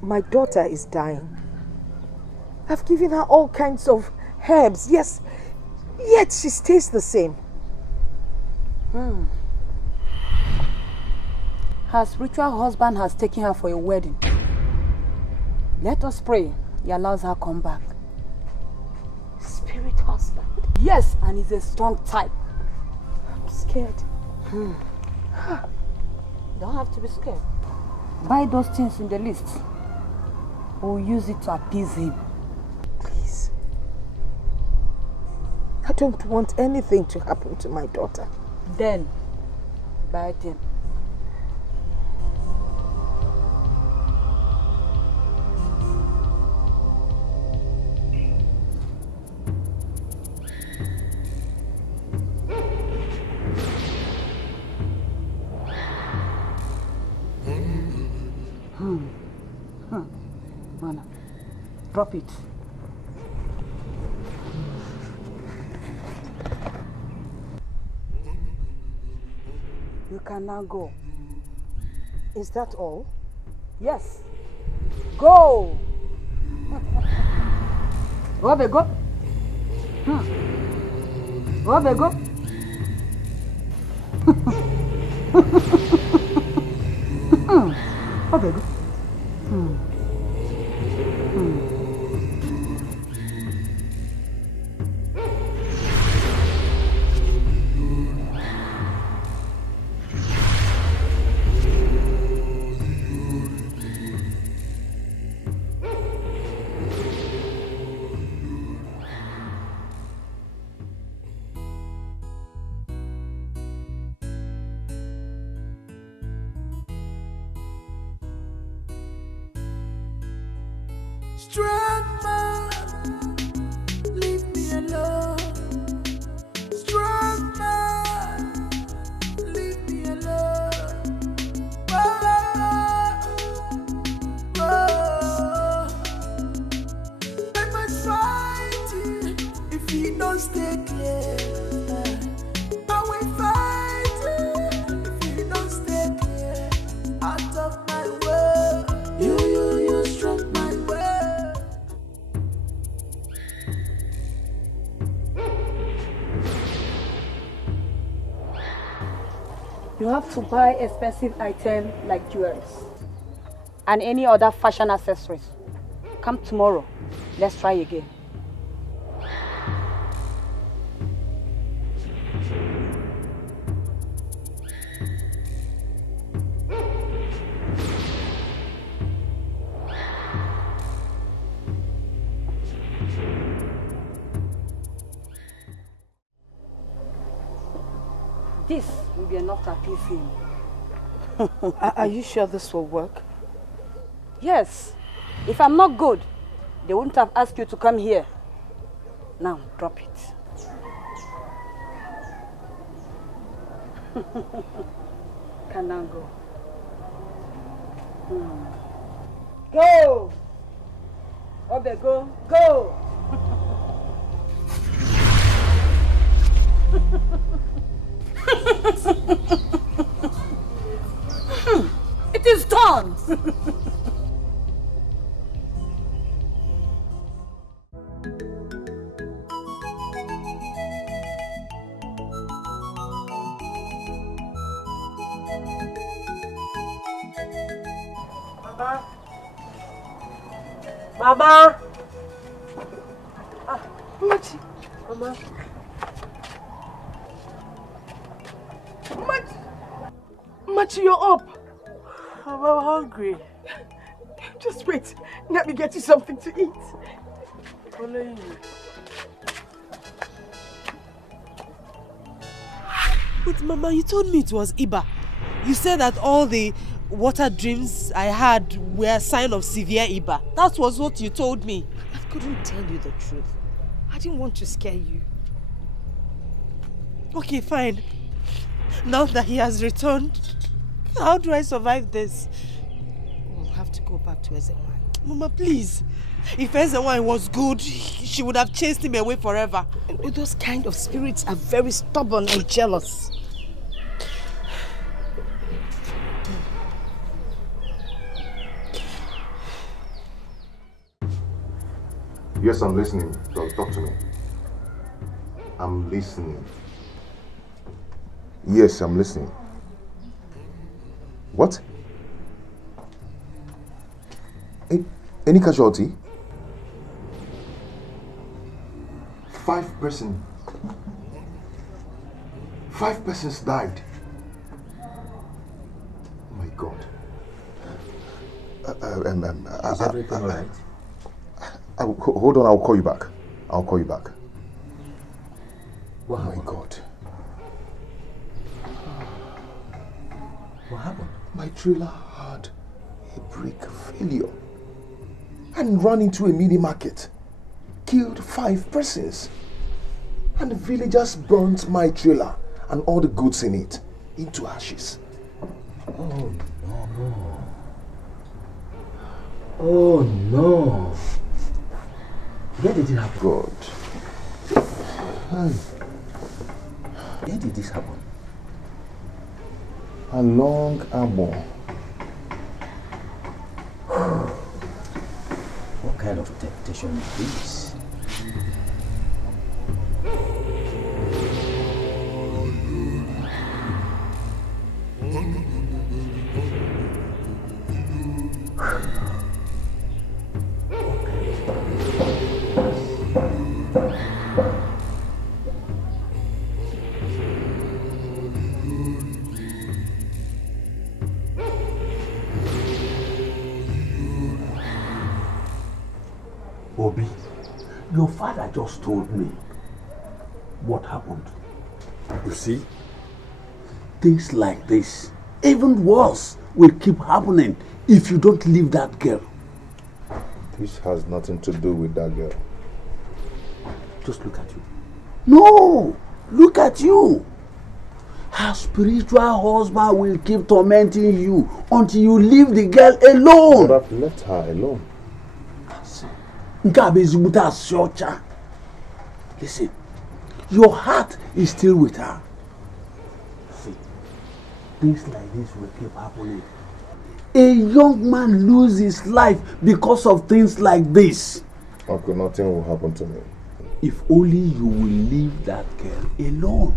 My daughter is dying. I've given her all kinds of herbs, yes, yet she stays the same. Her spiritual husband has taken her for a wedding. Let us pray he allows her come back. Spirit husband? Yes, and he's a strong type. I'm scared. You don't have to be scared. Buy those things in the list. We'll use it to appease him. Please. don't want anything to happen to my daughter. Then, bite him. Mana, drop it. You can now go. Is that all? Yes. Go! Obe, go. Obe, go. Obe, go. Strong man, leave me alone. Strong man, leave me alone. Whoa, whoa. I must fight you if you don't stay clear. I will fight you if you don't stay clear. Out of my way, you struck my way. You have to buy expensive items like jewelry and any other fashion accessories. Come tomorrow. Let's try again. This will be enough to appease him. Are you sure this will work? Yes. If I'm not good, they wouldn't have asked you to come here. Now, drop it. Can now go. Go! Obe, go. Go! It is done! Mama! Mama! Ah, Machi! Mama! Machi, you're up! I'm hungry. Just wait. Let me get you something to eat. Following you. But Mama, you told me it was Iba. You said that all the water dreams I had were a sign of severe Iba. That was what you told me. I couldn't tell you the truth. I didn't want to scare you. Okay, fine. Now that he has returned, how do I survive this? We'll have to go back to Ezenwai. Mama, please. If Ezenwai was good, she would have chased him away forever. Those kind of spirits are very stubborn and jealous. Yes, I'm listening. Talk to me. I'm listening. Yes, I'm listening. What? Any casualty? 5 persons. 5 persons died. Oh my God. Is everything all right? Hold on, I'll call you back. Oh my God. What happened? My trailer had a brake failure and ran into a mini market. Killed 5 persons. And the villagers burnt my trailer and all the goods in it into ashes. Oh no. Oh no. Where did it happen? God. Where did this happen? Along Amo. What kind of temptation is this? Obi, your father just told me what happened. You see, things like this, even worse, will keep happening if you don't leave that girl. This has nothing to do with that girl. Just look at you. No! Look at you! Her spiritual husband will keep tormenting you until you leave the girl alone. But I've left her alone. Listen, your heart is still with her. See, things like this will keep happening. A young man loses his life because of things like this. Uncle, nothing will happen to me. If only you will leave that girl alone.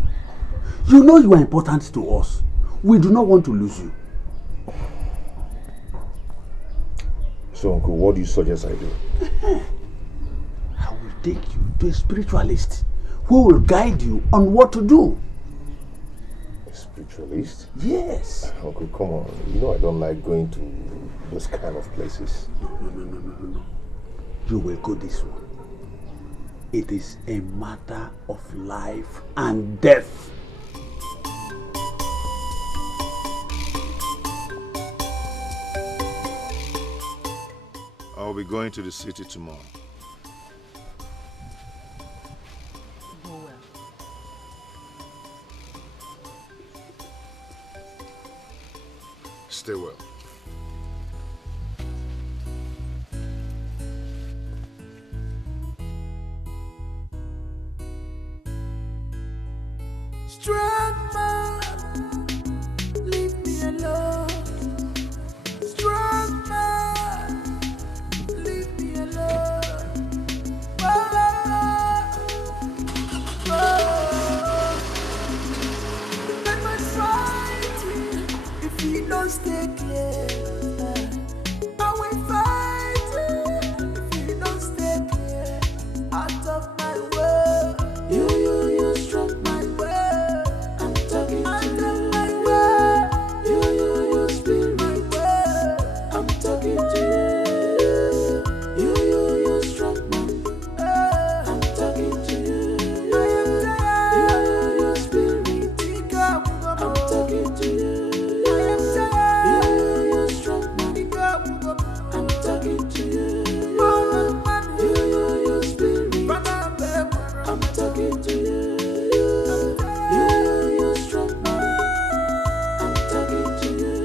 You know you are important to us. We do not want to lose you. So, Uncle, what do you suggest I do? I will take you to a spiritualist who will guide you on what to do. A spiritualist? Yes. Uncle, come on. You know I don't like going to those kind of places. No. You will go this one. It is a matter of life and death. I'll be going to the city tomorrow. Go well. Stay well. Strong man, leave me alone. Strong man, leave me alone. Whoa, whoa. I must fight you if you don't stay clear. I will fight you if you don't stay clear. Out of my way. You struck my way. I'm talking to you. My way. You spin my way. I'm talking to you. You struck my way. I'm talking to you. I am tired. You spin me. I'm talking to you. I am tired. You struck my way. I'm talking to you. You spin me. I'm talking to you. You struck me. I'm talking to you.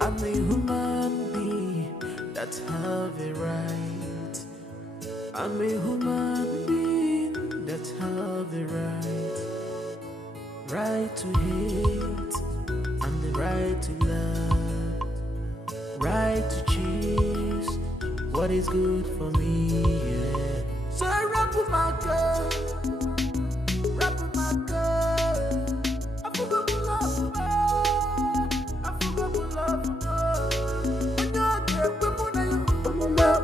I'm a human being that have a right. I'm a human being that have a right. Right to hate and the right to love, right to choose what is good for me, yeah. So I rap with my girl, rap with my girl. I forgot to love her, I forgot to love her. When you get women, I'm a man,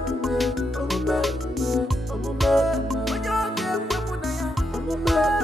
when you get women, I'm a man.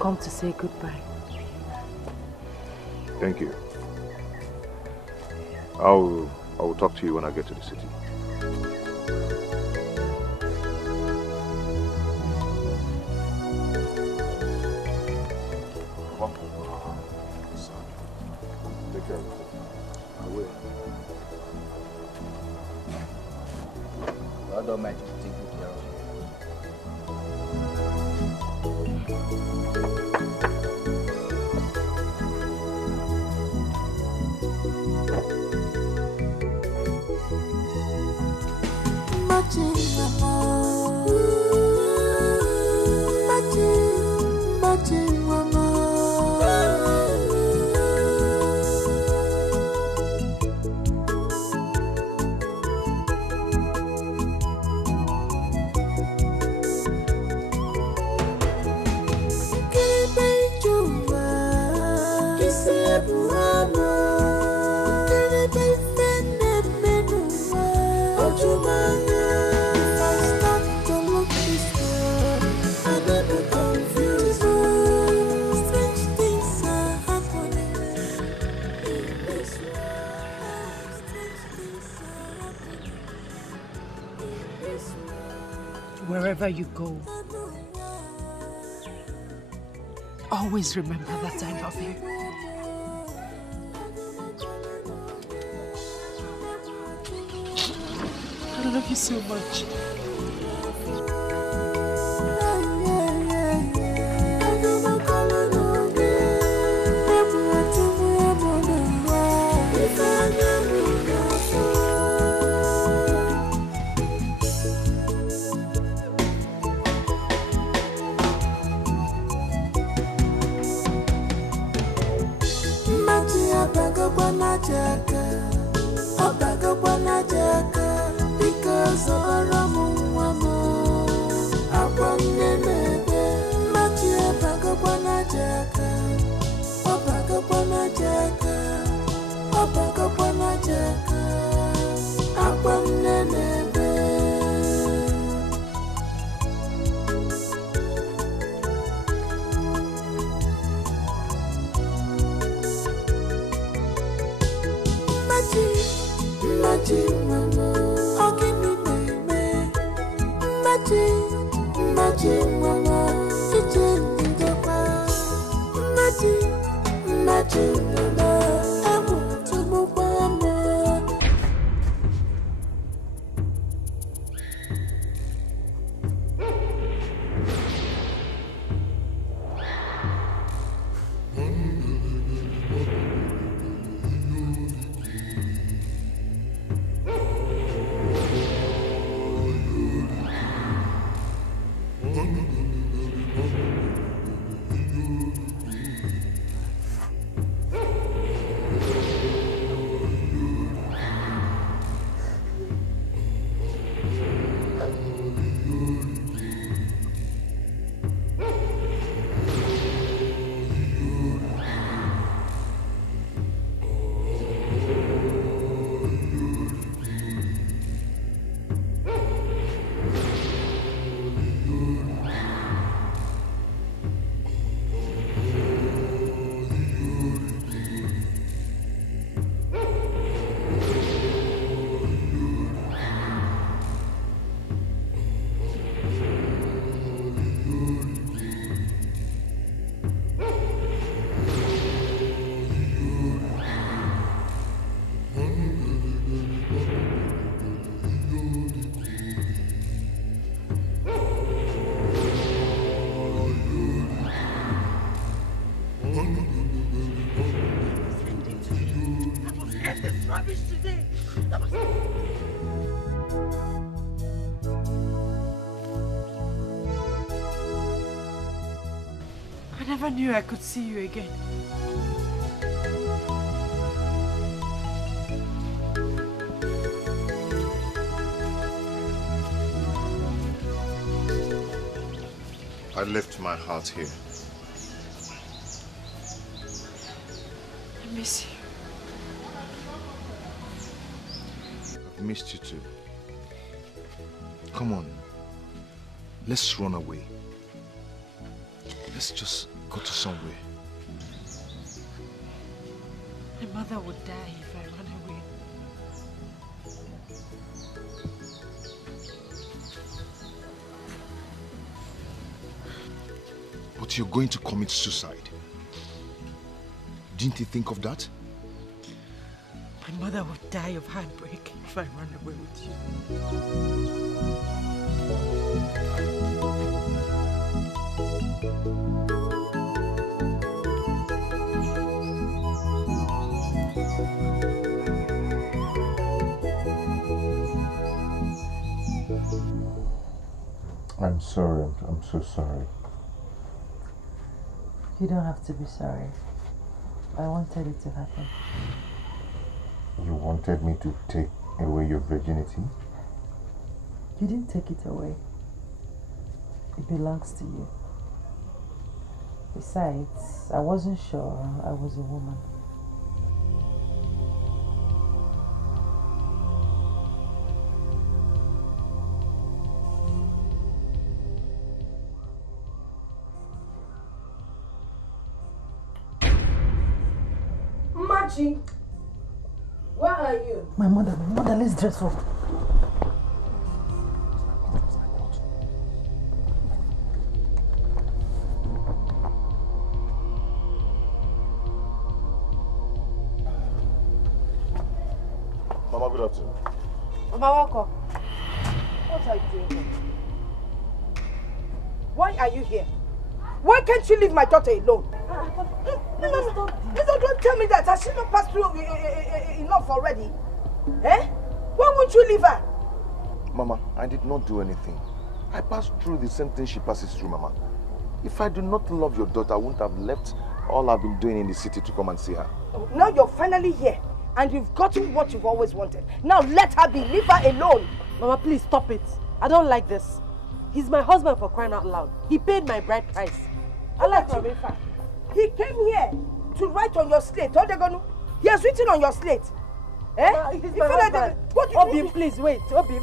come to say goodbye. Thank you. I will talk to you when I get to the city. Take care of yourself. I will. God Almighty will take good care of you. Wherever you go, always remember that I love you. I love you so much. Because I never knew I could see you again. I left my heart here. I miss you. I've missed you too. Come on. Let's run away. Let's just go to somewhere. My mother would die if I run away. But you're going to commit suicide. Didn't you think of that? My mother would die of heartbreak if I run away with you. I'm sorry. I'm so sorry. You don't have to be sorry. I wanted it to happen. You wanted me to take away your virginity? You didn't take it away. It belongs to you. Besides, I wasn't sure I was a woman. Machi, where are you? My mother, let's dress up. Mama, good afternoon. Mama, welcome. What are you doing here? Why are you here? Why can't you leave my daughter alone? No, don't tell me that. Has she not passed through enough already? Eh? Why won't you leave her? Mama, I did not do anything. I passed through the same thing she passes through, Mama. If I do not love your daughter, I wouldn't have left all I've been doing in the city to come and see her. Now you're finally here, and you've gotten what you've always wanted. Now let her be. Leave her alone. Mama, please stop it. I don't like this. He's my husband, for crying out loud. He paid my bride price. I like you. He came here to write on your slate. He has written on your slate. Eh? He's my husband. Obi, please wait. Obi.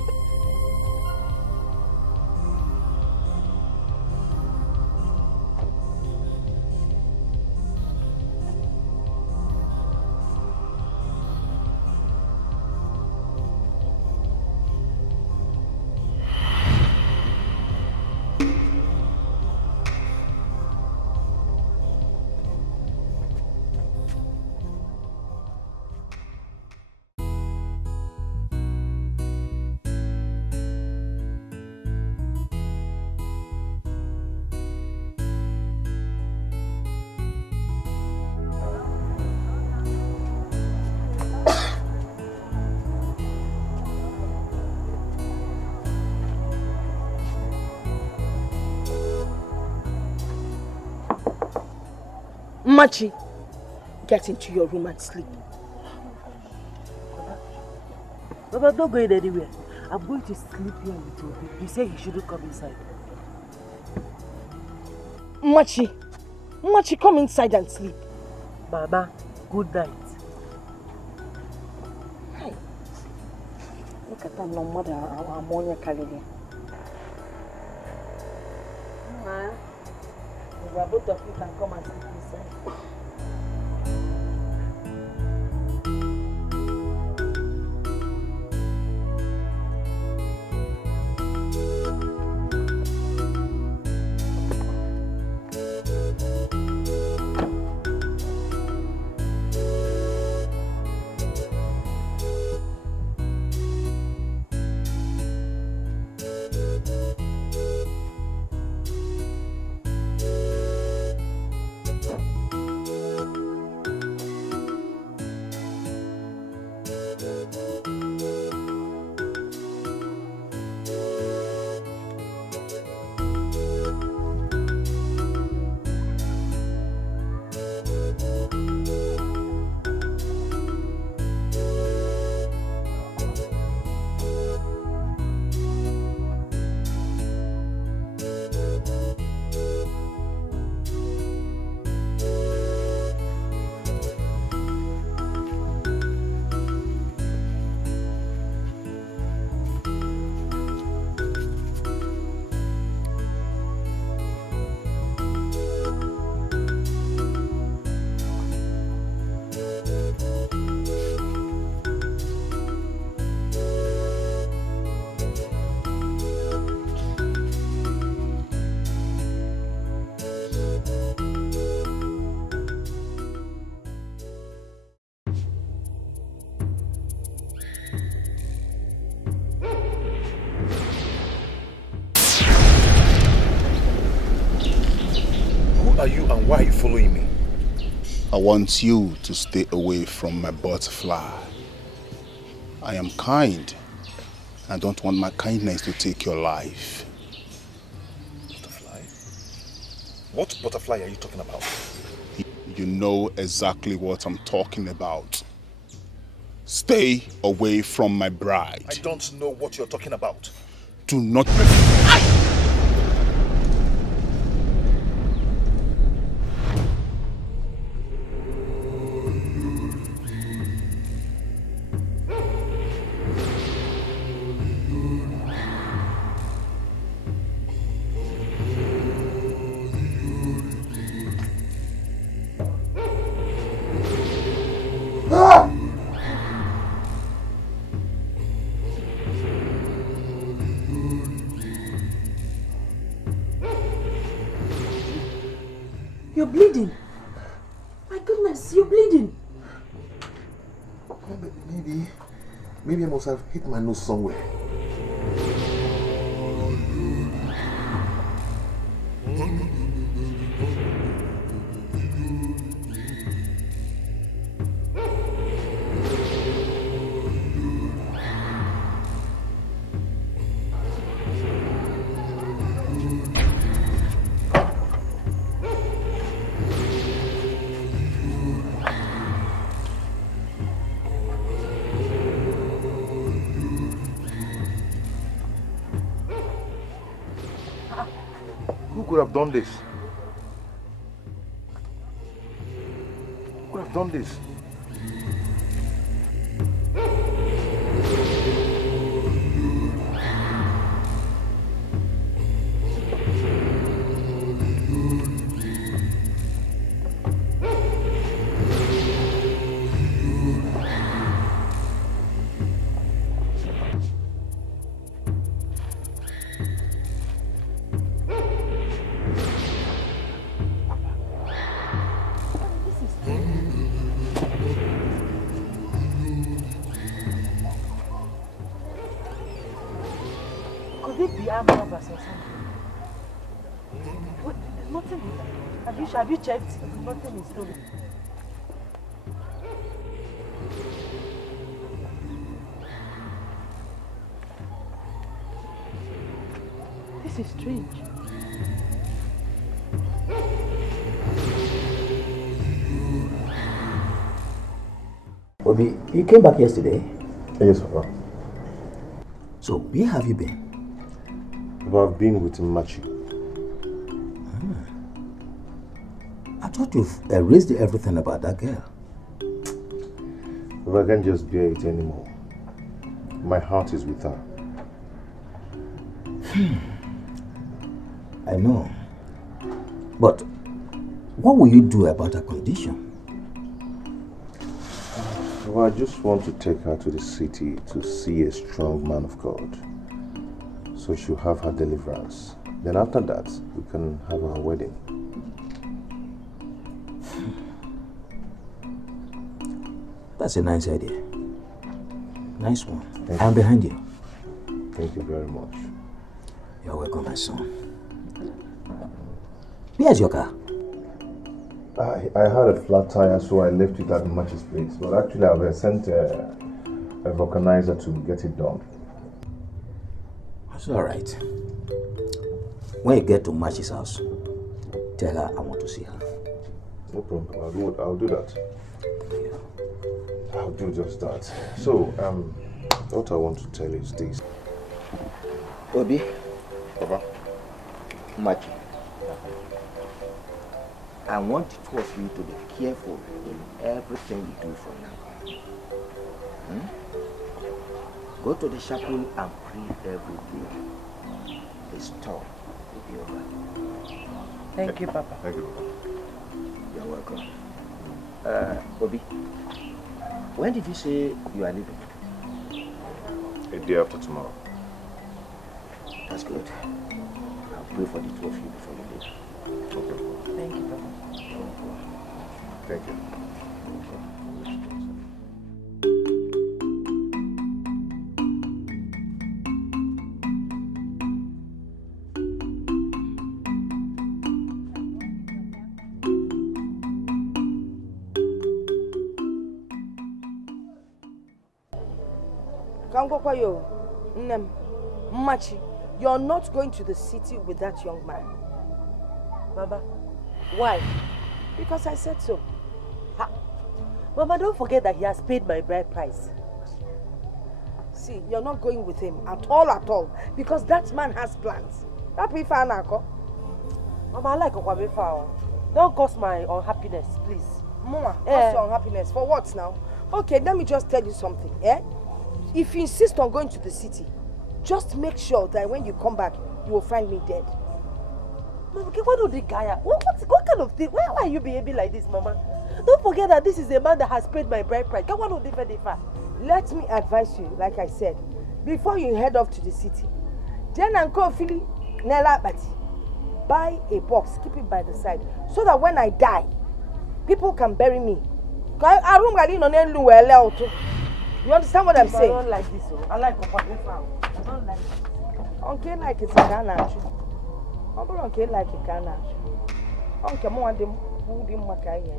Machi, get into your room and sleep. Baba, don't go anywhere. I'm going to sleep here with you. You say he shouldn't come inside. Machi, come inside and sleep. Baba, good night. Hi. Look at that, no mother, ammonia Kalili. Both of you can come and sleep inside. Who are you and why are you following me? I want you to stay away from my butterfly. I am kind. I don't want my kindness to take your life. Butterfly? What butterfly are you talking about? You know exactly what I'm talking about. Stay away from my bride. I don't know what you're talking about. Do not... You're bleeding. My goodness, you're bleeding. Maybe I must have hit my nose somewhere. Who could have done this? Who could have done this? Could it be armed robbers or something? What? There's nothing here. Have you checked? Nothing is stolen. This is strange. Obi, you came back yesterday? Yes, Papa. So, where have you been? But I've been with Machi. I thought you've erased everything about that girl. But I can't just bear it anymore. My heart is with her. I know. But what will you do about her condition? Well, I just want to take her to the city to see a strong man of God. So she'll have her deliverance. Then after that, we can have our wedding. That's a nice idea. Nice one. I'm behind you. Thank you very much. You're welcome, my son. Where's your car? I had a flat tire, so I left it at Machi's place. But actually, I've sent a vulcanizer to get it done. That's all right. When you get to Machi's house, tell her I want to see her. No problem. I'll do that. I'll do just that. So, what I want to tell you is this. Obi. Papa. Machi. I want the two of you to be careful in everything you do from now on. Go to the chapel and pray every day. The storm will be over. Thank you, Papa. Thank you, Papa. You're welcome. Obi, when did you say you are leaving? A day after tomorrow. That's good. I'll pray for the two of you before you leave. Okay. Thank you, Papa. Thank you. Machi, you're not going to the city with that young man. Mama, why? Because I said so. Ha. Mama, don't forget that he has paid my bride price. See, you're not going with him at all, because that man has plans. Mama, I like Okwabefa. Don't cause my unhappiness, please. Mama, cause your unhappiness? For what now? Okay, let me just tell you something, eh? If you insist on going to the city, just make sure that when you come back, you will find me dead. Mama, what do the guy? What kind of thing? Why are you behaving like this, Mama? Don't forget that this is a man that has paid my bride price. Let me advise you, like I said, before you head off to the city, Jen and Kofi, Nella Bati, buy a box, keep it by the side, so that when I die, people can bury me. You understand what I'm saying? I don't like this. I like Okwabefa. I don't like it. Okay, like it's a Ghana. Okay, like a Ghana. Okay, more than who didn't make it.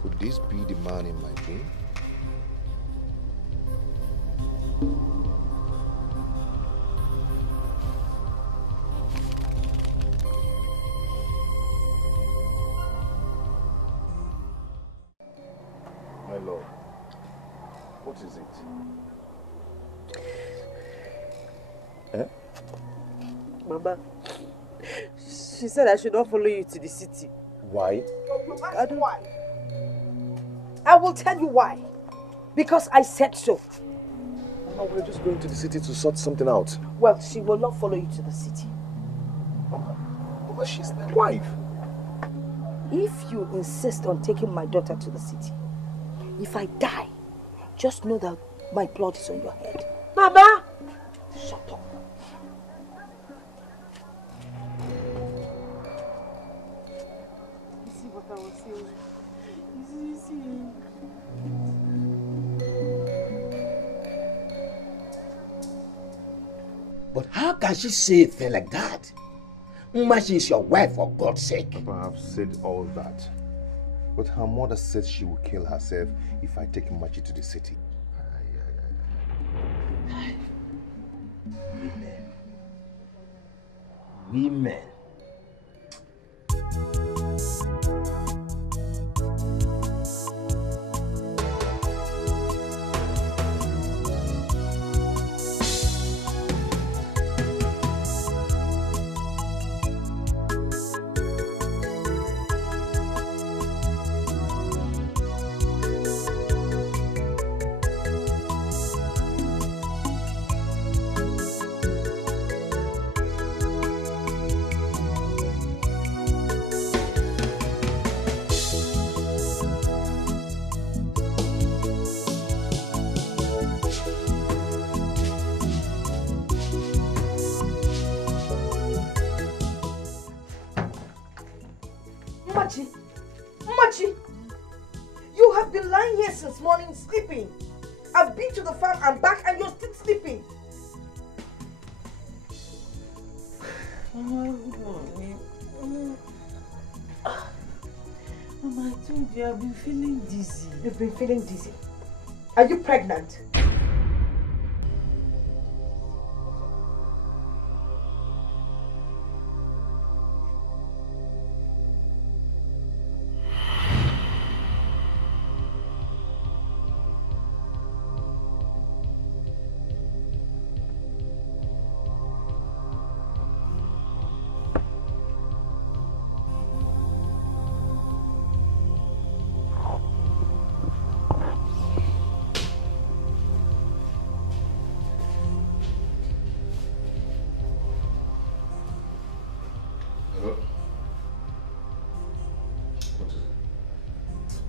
Could this be the man in my dream? My lord, what is it? Eh? Mama, she said I should not follow you to the city. Why? I don't. Why? I will tell you why. Because I said so. Mama, we're just going to the city to sort something out. Well, she will not follow you to the city. Mama, she's my wife. If you insist on taking my daughter to the city, if I die, just know that my blood is on your head. Mama! Shut up. You see what I was saying? You see. But how can she say a thing like that? Uma, she is your wife, for God's sake. Papa, I've said all that. But her mother said she will kill herself if I take Machi to the city. Women. Machi, you have been lying here since morning sleeping. I've been to the farm and back and you're still sleeping. Mama, I told you I've been feeling dizzy. You've been feeling dizzy? Are you pregnant?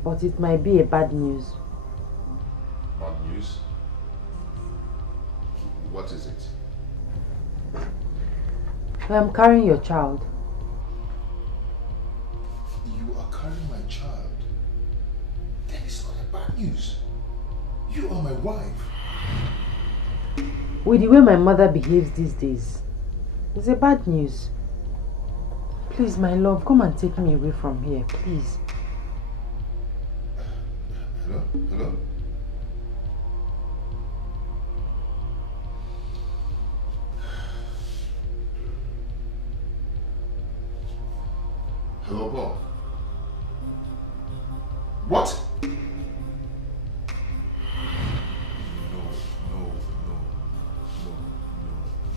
But it might be a bad news. Bad news? What is it? I'm carrying your child. You are carrying my child? bad news. You are my wife. With the way my mother behaves these days, it's a bad news. Please, my love, come and take me away from here, please. Hello? Hello? Hello, Bob. What?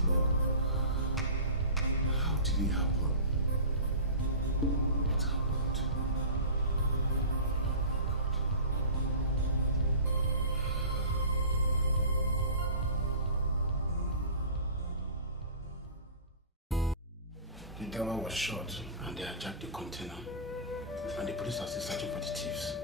No. How did it happen? What happened? The driver was shot and they hijacked the container. And the police are still searching for the thieves.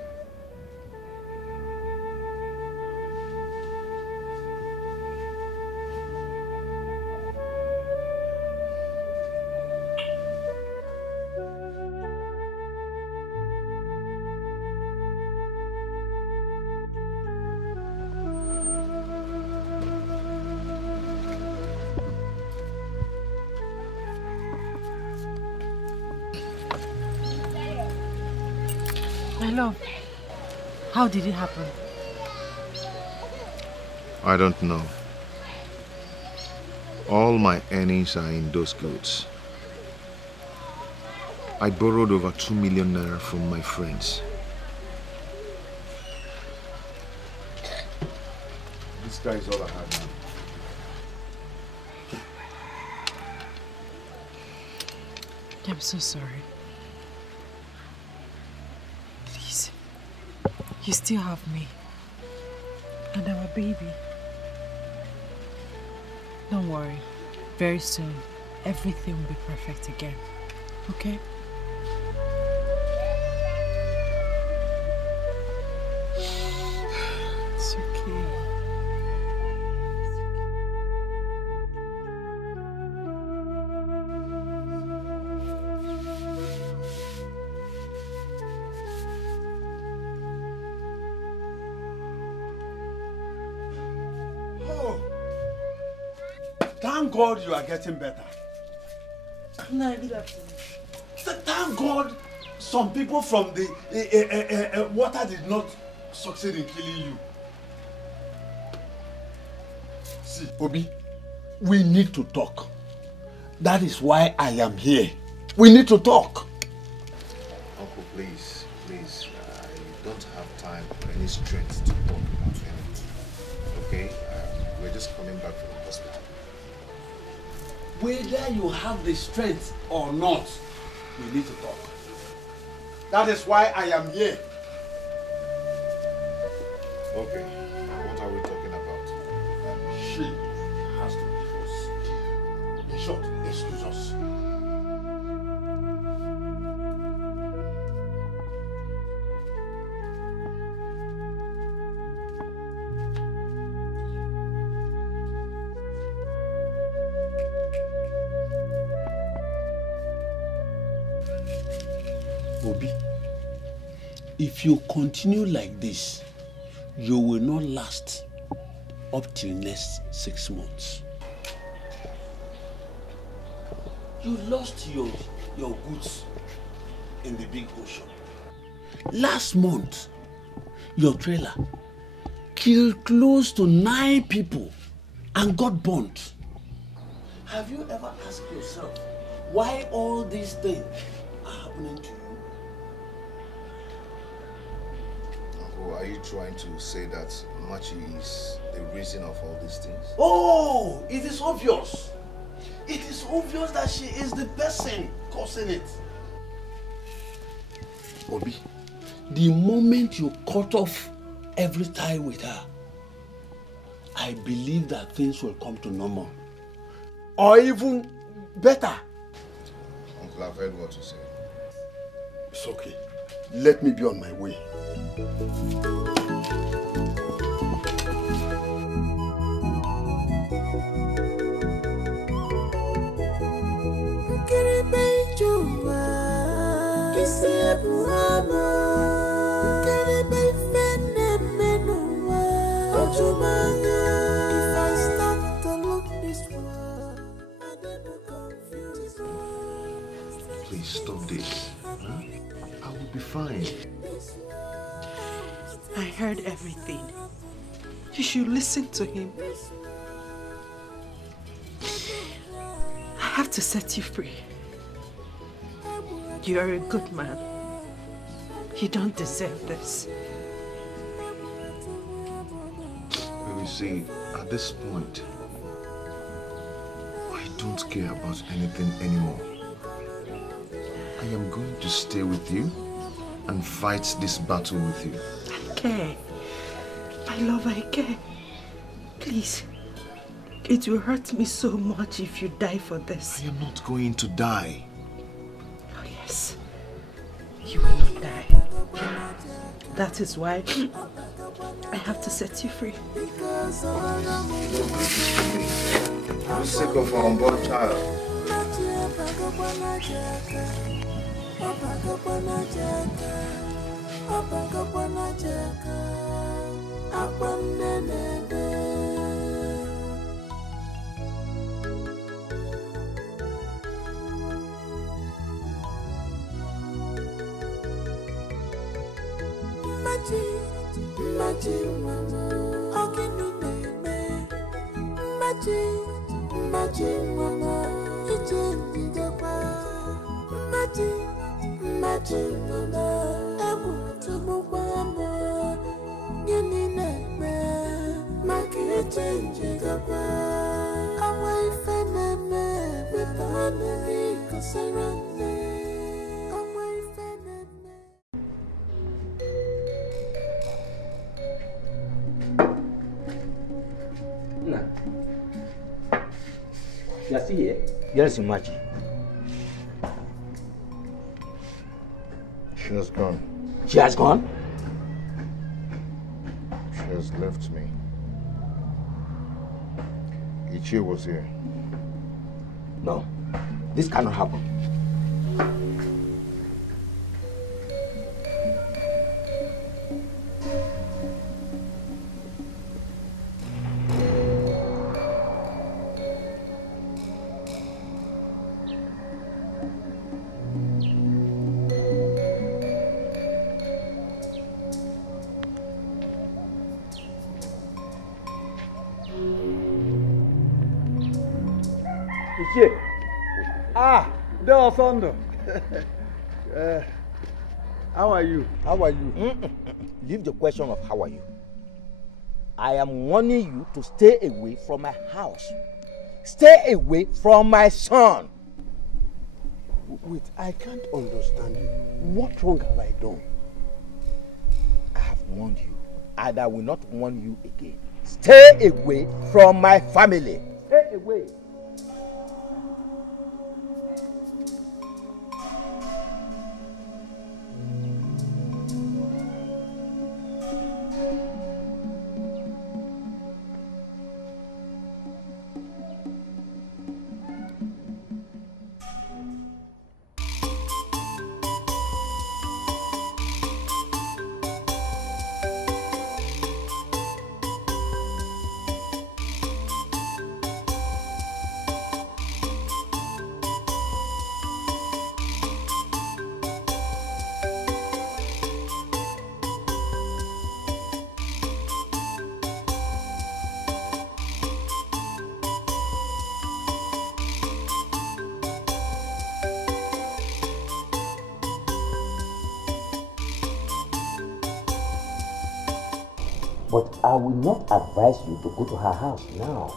My love, how did it happen? I don't know. All my earnings are in those goods. I borrowed over 2 million naira from my friends. This guy is all I have now. I'm so sorry. Please, you still have me and our baby. Don't worry. Very soon, everything will be perfect again. Okay? It's okay. Thank God you are getting better. No, good afternoon. Thank God some people from the water did not succeed in killing you. See, Obi, we need to talk. That is why I am here. We need to talk. Uncle, please, I don't have time or any strength to talk about anything. Okay? We're just coming back from the hospital. Whether you have the strength or not, we need to talk. That is why I am here. Okay, what are we talking about? She has to divorce. In short, excuse us. Obi, if you continue like this, you will not last up till next 6 months. You lost your goods in the big ocean. Last month, your trailer killed close to 9 people and got burnt. Have you ever asked yourself why all these things are happening to you? Uncle, are you trying to say that Machi is the reason of all these things? Oh, it is obvious. It is obvious that she is the person causing it. Obi, the moment you cut off every tie with her, I believe that things will come to normal. Or even better. Uncle, I've heard what you said. It's okay. Let me be on my way. Kisi ebuhama, kene befene. fine. I heard everything. You should listen to him. I have to set you free. You are a good man. You don't deserve this. You see, at this point, I don't care about anything anymore. I am going to stay with you and fight this battle with you. I care. My love, I care. Please. It will hurt me so much if you die for this. I am not going to die. Oh yes. You will not die. That is why I have to set you free. Wazico for unborn child. You are still here? Yes, Imaji. She has gone. She has gone? She has left me. Ichie was here. No, this cannot happen. Thunder. How are you? How are you? Leave the question of how are you. I am warning you to stay away from my house. Stay away from my son. Wait, I can't understand you. What wrong have I done? I have warned you, and I will not warn you again. Stay away from my family. Stay away. But I will not advise you to go to her house now.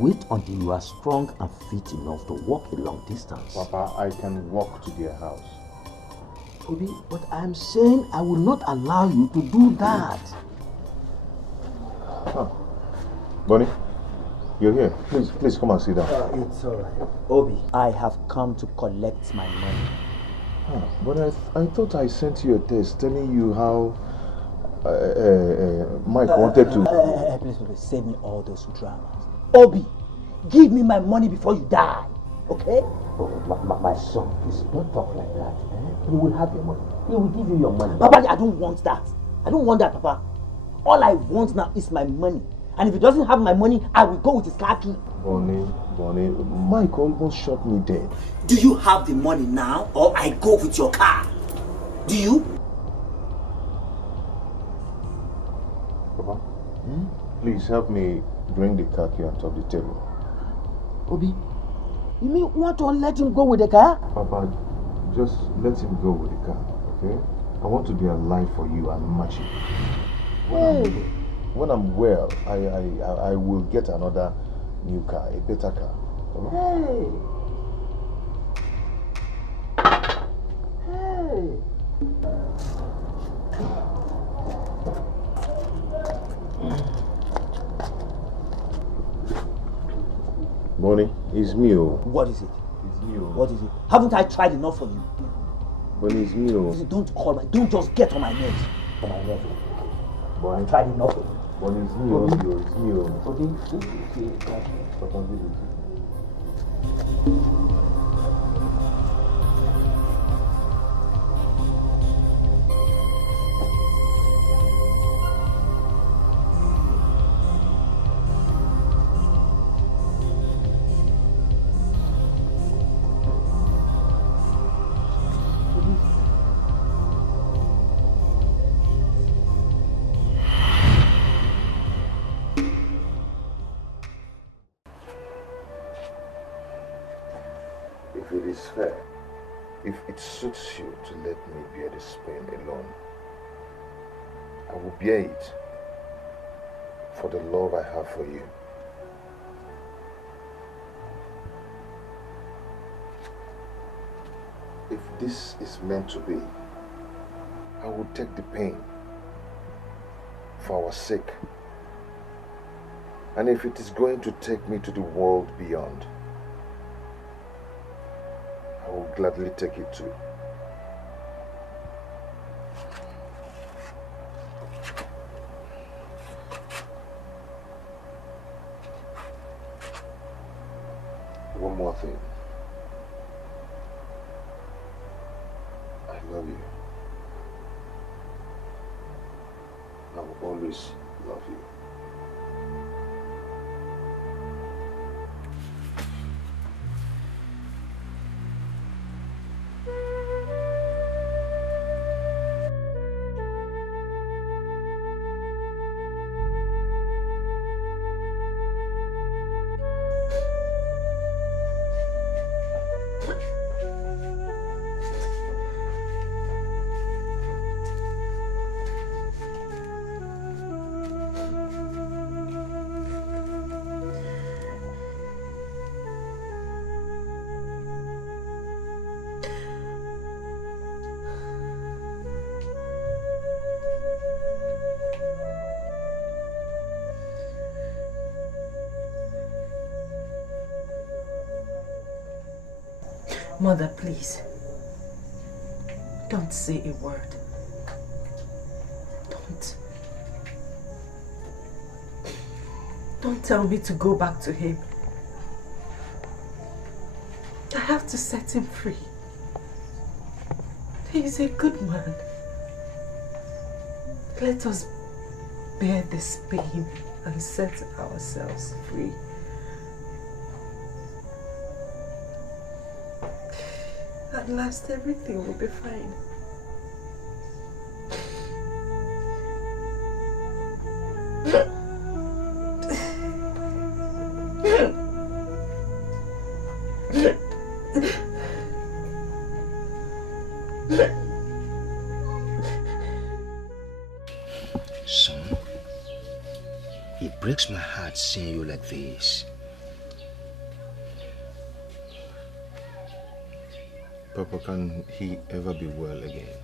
Wait until you are strong and fit enough to walk a long distance. Papa, I can walk to their house. Obi, but I'm saying I will not allow you to do that. Huh. Bonnie, you're here. Please come and sit down. It's alright. Obi, I have come to collect my money. Huh. But I thought I sent you a text telling you how Mike wanted to... Please, save me all those dramas. Obi, give me my money before you die, okay? Oh, my son, please don't talk like that. Eh? You will have your money. He will give you your money. Papa, I don't want that. I don't want that, Papa. All I want now is my money. And if he doesn't have my money, I will go with his car key. Bonnie, Mike almost shot me dead. Do you have the money now, or I go with your car? Do you? Papa, please help me bring the car key on top of the table. Obi, you mean you want to let him go with the car? Papa, just let him go with the car, okay? I want to be alive for you and match it. When I'm well, I will get another new car, a better car. Hey. Bonnie, it's me. What is it? It's me. What is it? Haven't I tried enough for you? Bonnie, it's me. Don't call me. Don't just get on my nerves. On my nerves. Bonnie, I tried enough for you. Bonnie, it's me. It's me. Okay. Papa, give it. If it is fair, if it suits you to let me bear this pain alone, I will bear it for the love I have for you. If this is meant to be, I will take the pain for our sake. And if it is going to take me to the world beyond, I will gladly take it too. One more thing. I love you. I will always love you. Mother, please. Don't say a word. Don't tell me to go back to him. I have to set him free. He's a good man. Let us bear this pain and set ourselves free. At last, everything will be fine. Son, it breaks my heart seeing you like this. Papa, can he ever be well again?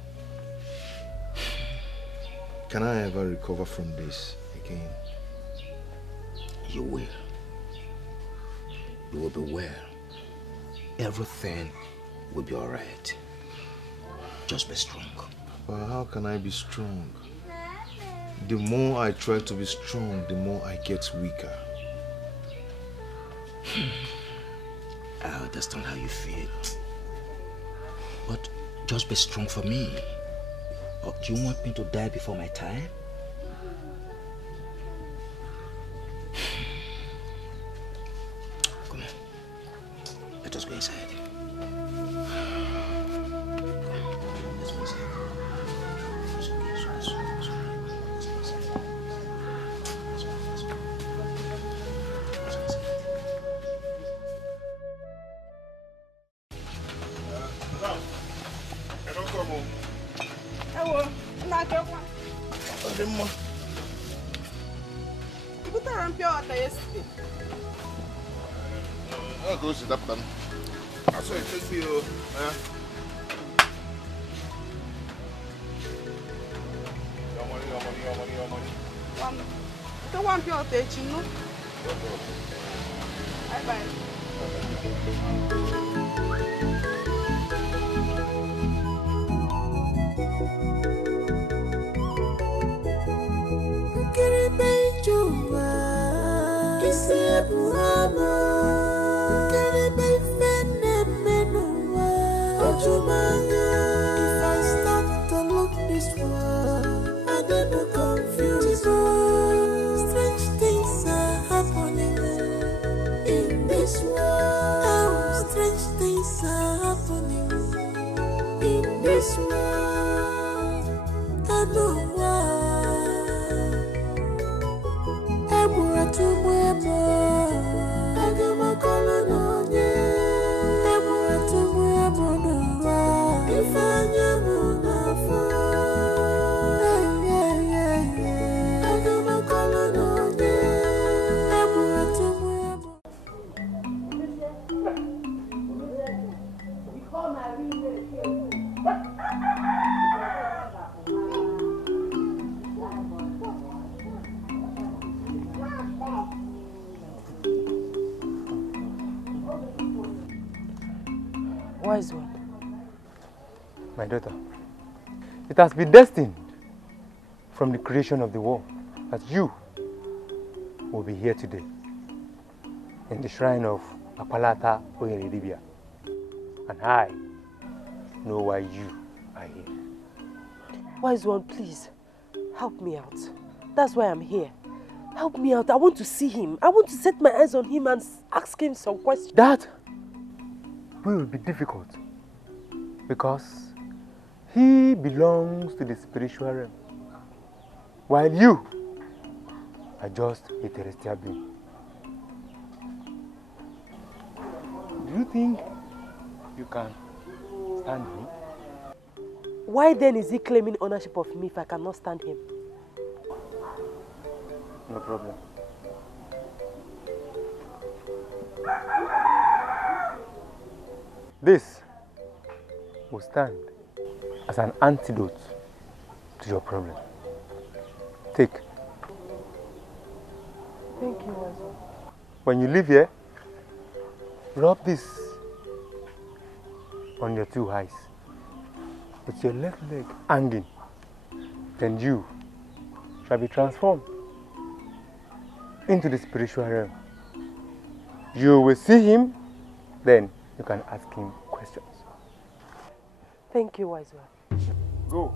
Can I ever recover from this again? You will. You will be well. Everything will be all right. Just be strong. But how can I be strong? The more I try to be strong, the more I get weaker. I understand how you feel. But just be strong for me. Or do you want me to die before my time? Let us go inside. I'll go sit up then. I saw it take you. Your money. Don't want your attention, no? Bye-bye. If I start to look this way, I don't know confused. Strange things are happening in this world. Oh, strange things are happening in this world. I know why. I brought to my mom. I got my color on you. If I knew Wise one. My daughter, it has been destined from the creation of the world that you will be here today in the shrine of Apalata Oyeridibia. And I know why you are here. Wise one, please, help me out. That's why I'm here. Help me out. I want to see him. I want to set my eyes on him and ask him some questions. That will be difficult because he belongs to the spiritual realm, while you are just a terrestrial being. Do you think you can stand me? Why then is he claiming ownership of me if I cannot stand him? No problem. This will stand as an antidote to your problem. Take. Thank you, Wazico. When you leave here, rub this on your two eyes with your left leg hanging. Then you shall be transformed into the spiritual realm. You will see him, then you can ask him questions. Thank you, Wise one. Go.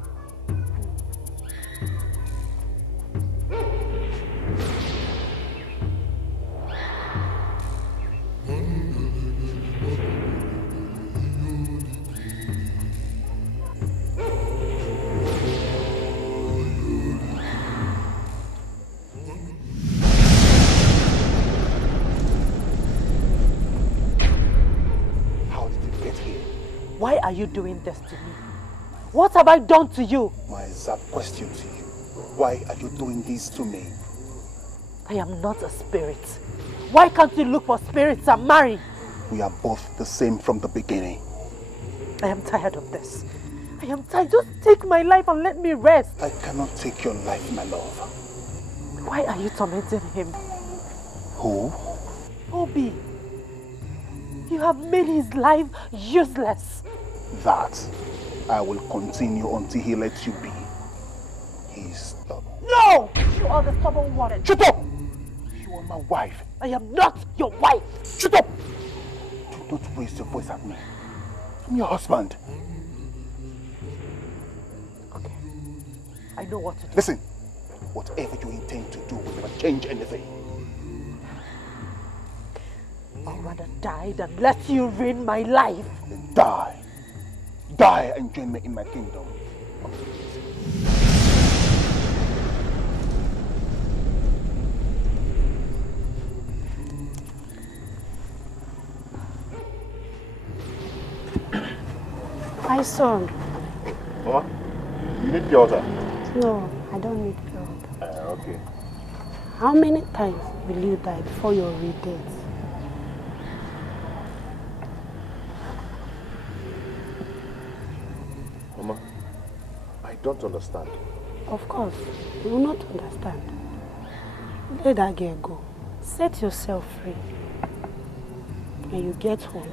Why are you doing this to me? What have I done to you? My exact question to you. Why are you doing this to me? I am not a spirit. Why can't you look for spirits and marry? We are both the same from the beginning. I am tired of this. I am tired. Just take my life and let me rest. I cannot take your life, my love. Why are you tormenting him? Who? Obi. You have made his life useless. That I will continue until he lets you be. He is stubborn. No! You are the stubborn one. Shut up! You are my wife. I am not your wife. Shut up! Do not raise your voice at me. I'm your husband. Okay. I know what to do. Listen. Whatever you intend to do will never change anything. All rather die than let you ruin my life. Then die. Die and join me in my kingdom. My son. Mama, you need pure water? No, I don't need pure water. Okay. How many times will you die before you're dead? Mama, I don't understand. Of course, you will not understand. Let that girl go. Set yourself free. When you get home,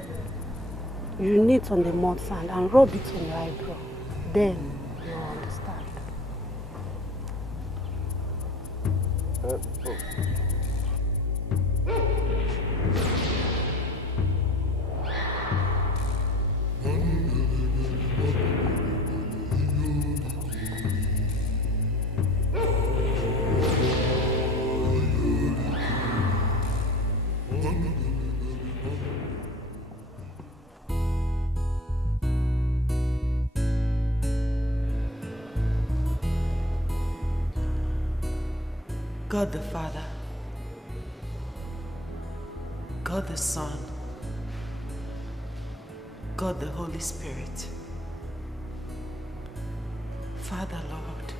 you knit on the mud sand and rub it on your eyebrow. Then you will understand. God the Father, God the Son, God the Holy Spirit, Father Lord,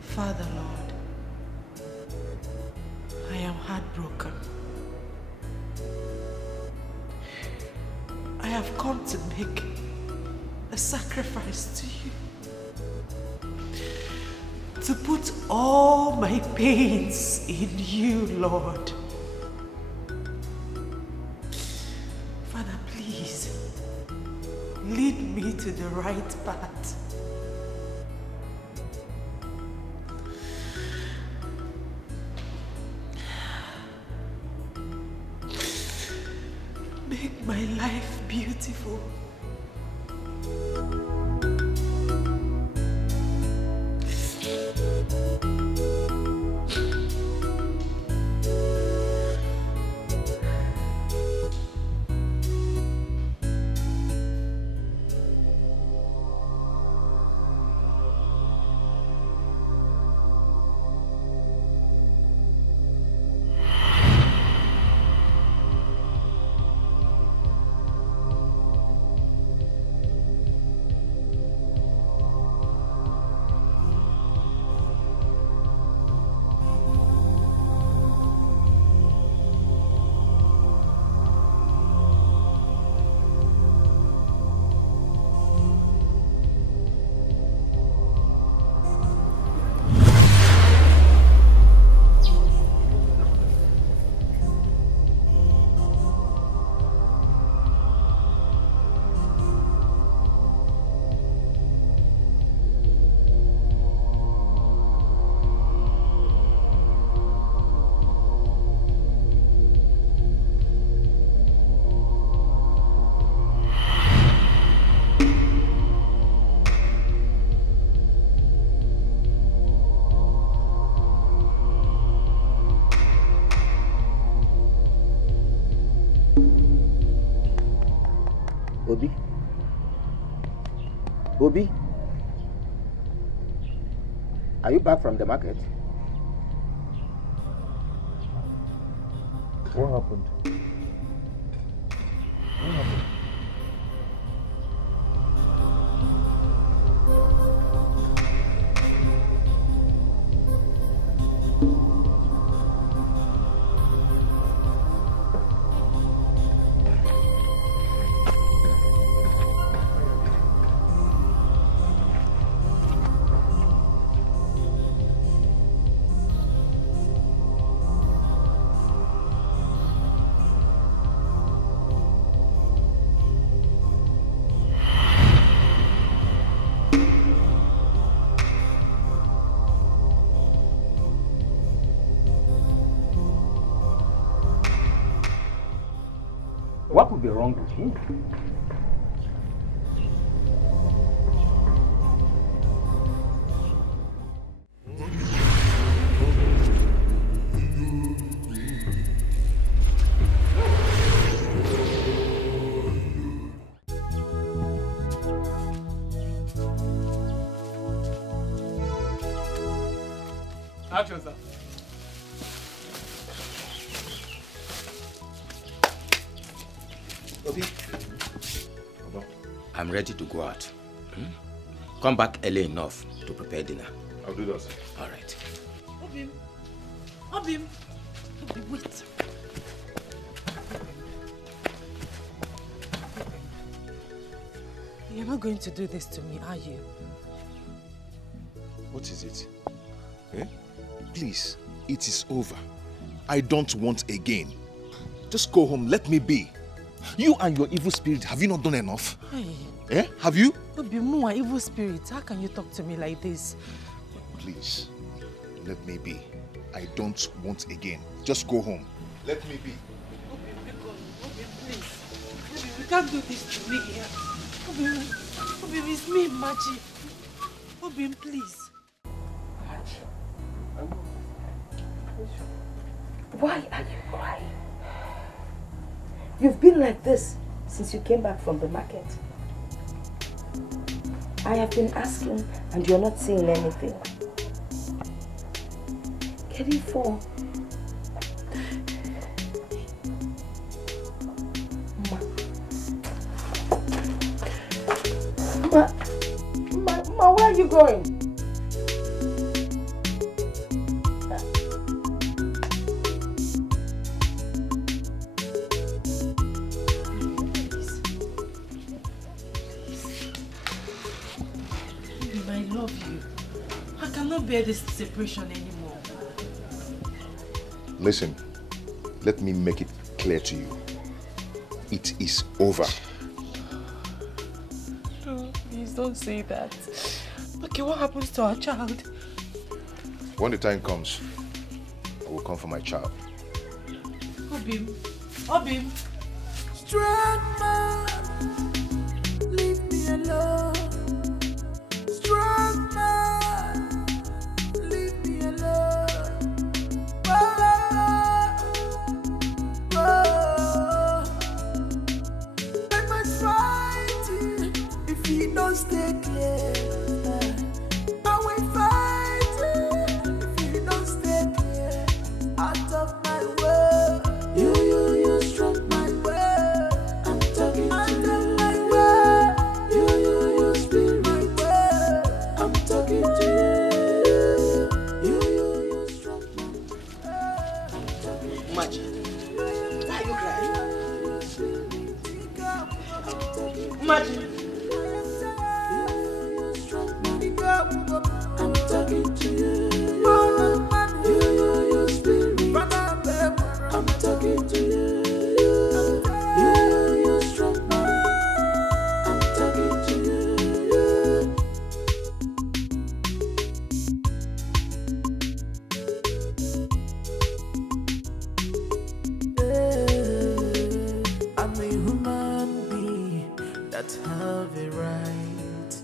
Father Lord, I am heartbroken. I have come to make a sacrifice to you, to put all my pains in you, Lord. Father, please, lead me to the right path. Make my life beautiful. Obi? Obi? Are you back from the market? What happened? What happened? What could be wrong with him? Action, sir. Obi. I'm ready to go out. Come back early enough to prepare dinner. I'll do that, sir. All right. Obim. Obim. Obim, wait. You're not going to do this to me, are you? What is it? Eh? Please, it is over. I don't want again. Just go home, let me be. You and your evil spirit, have you not done enough? Hey. Eh? Have you? Obim, evil spirit, how can you talk to me like this? Please, let me be. I don't want again. Just go home. Let me be. Obim, please. Obim, you can't do this to me here. Obim, it's me, Machi. Obim, please. Why are you crying? You've been like this since you came back from the market. I have been asking and you're not saying anything. Getting for Ma, where are you going? Bear this separation anymore. Listen, let me make it clear to you. It is over. No, please don't say that. Okay, what happens to our child? When the time comes, I will come for my child. Obim. Obim. Strong man, leave me alone. Strong man, leave me alone. I must fight you if you don't stay clear. I will fight you if you don't stay clear. Out of my way. You struck my way. I'm talking to you. My way. You spin my way. I'm talking to you. You struck my way. I'm talking to you. Machi, why are you crying? Machi. I'm talking to you. You spin me. I'm talking to you. You struck me. I'm talking to you. I'm a human being that have a right.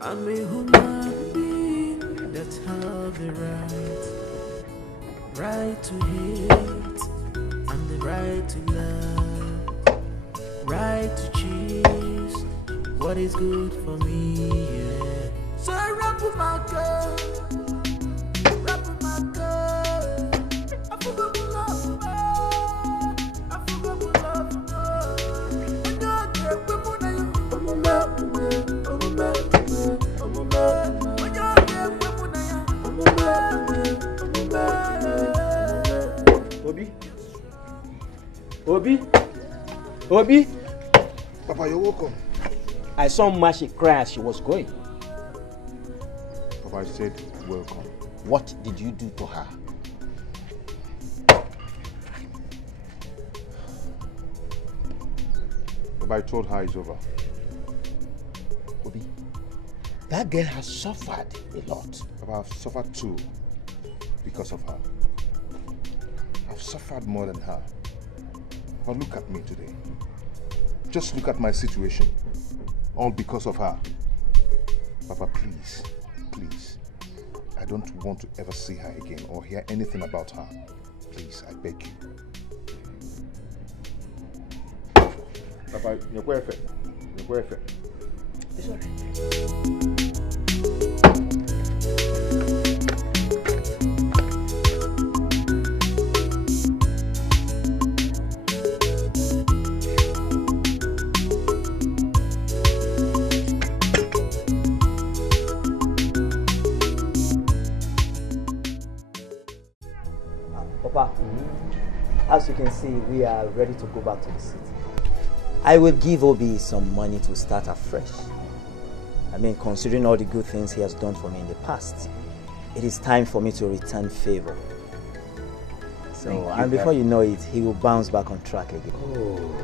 I'm a human being that have a right. Right to hate and the right to love. Right to choose what is good for me, yeah. So rap with my girl. Rap with my girl. I forgot to love her. I forgot to love her. When you're there, we're when you're Obi? Obi? Obi? Papa, you're welcome. I saw Mashi cry as she was going. Papa, I said welcome. What did you do to her? Papa, I told her it's over. Obi, that girl has suffered a lot. Papa, I've suffered too because of her. I've suffered more than her. But look at me today. Just look at my situation. All because of her. Papa, please, please. I don't want to ever see her again or hear anything about her. Please, I beg you. Papa, you're perfect. You're perfect. It's all right. As you can see, we are ready to go back to the city. I will give Obi some money to start afresh. I mean, considering all the good things he has done for me in the past, it is time for me to return favor. So, and before you know it, he will bounce back on track again. Oh,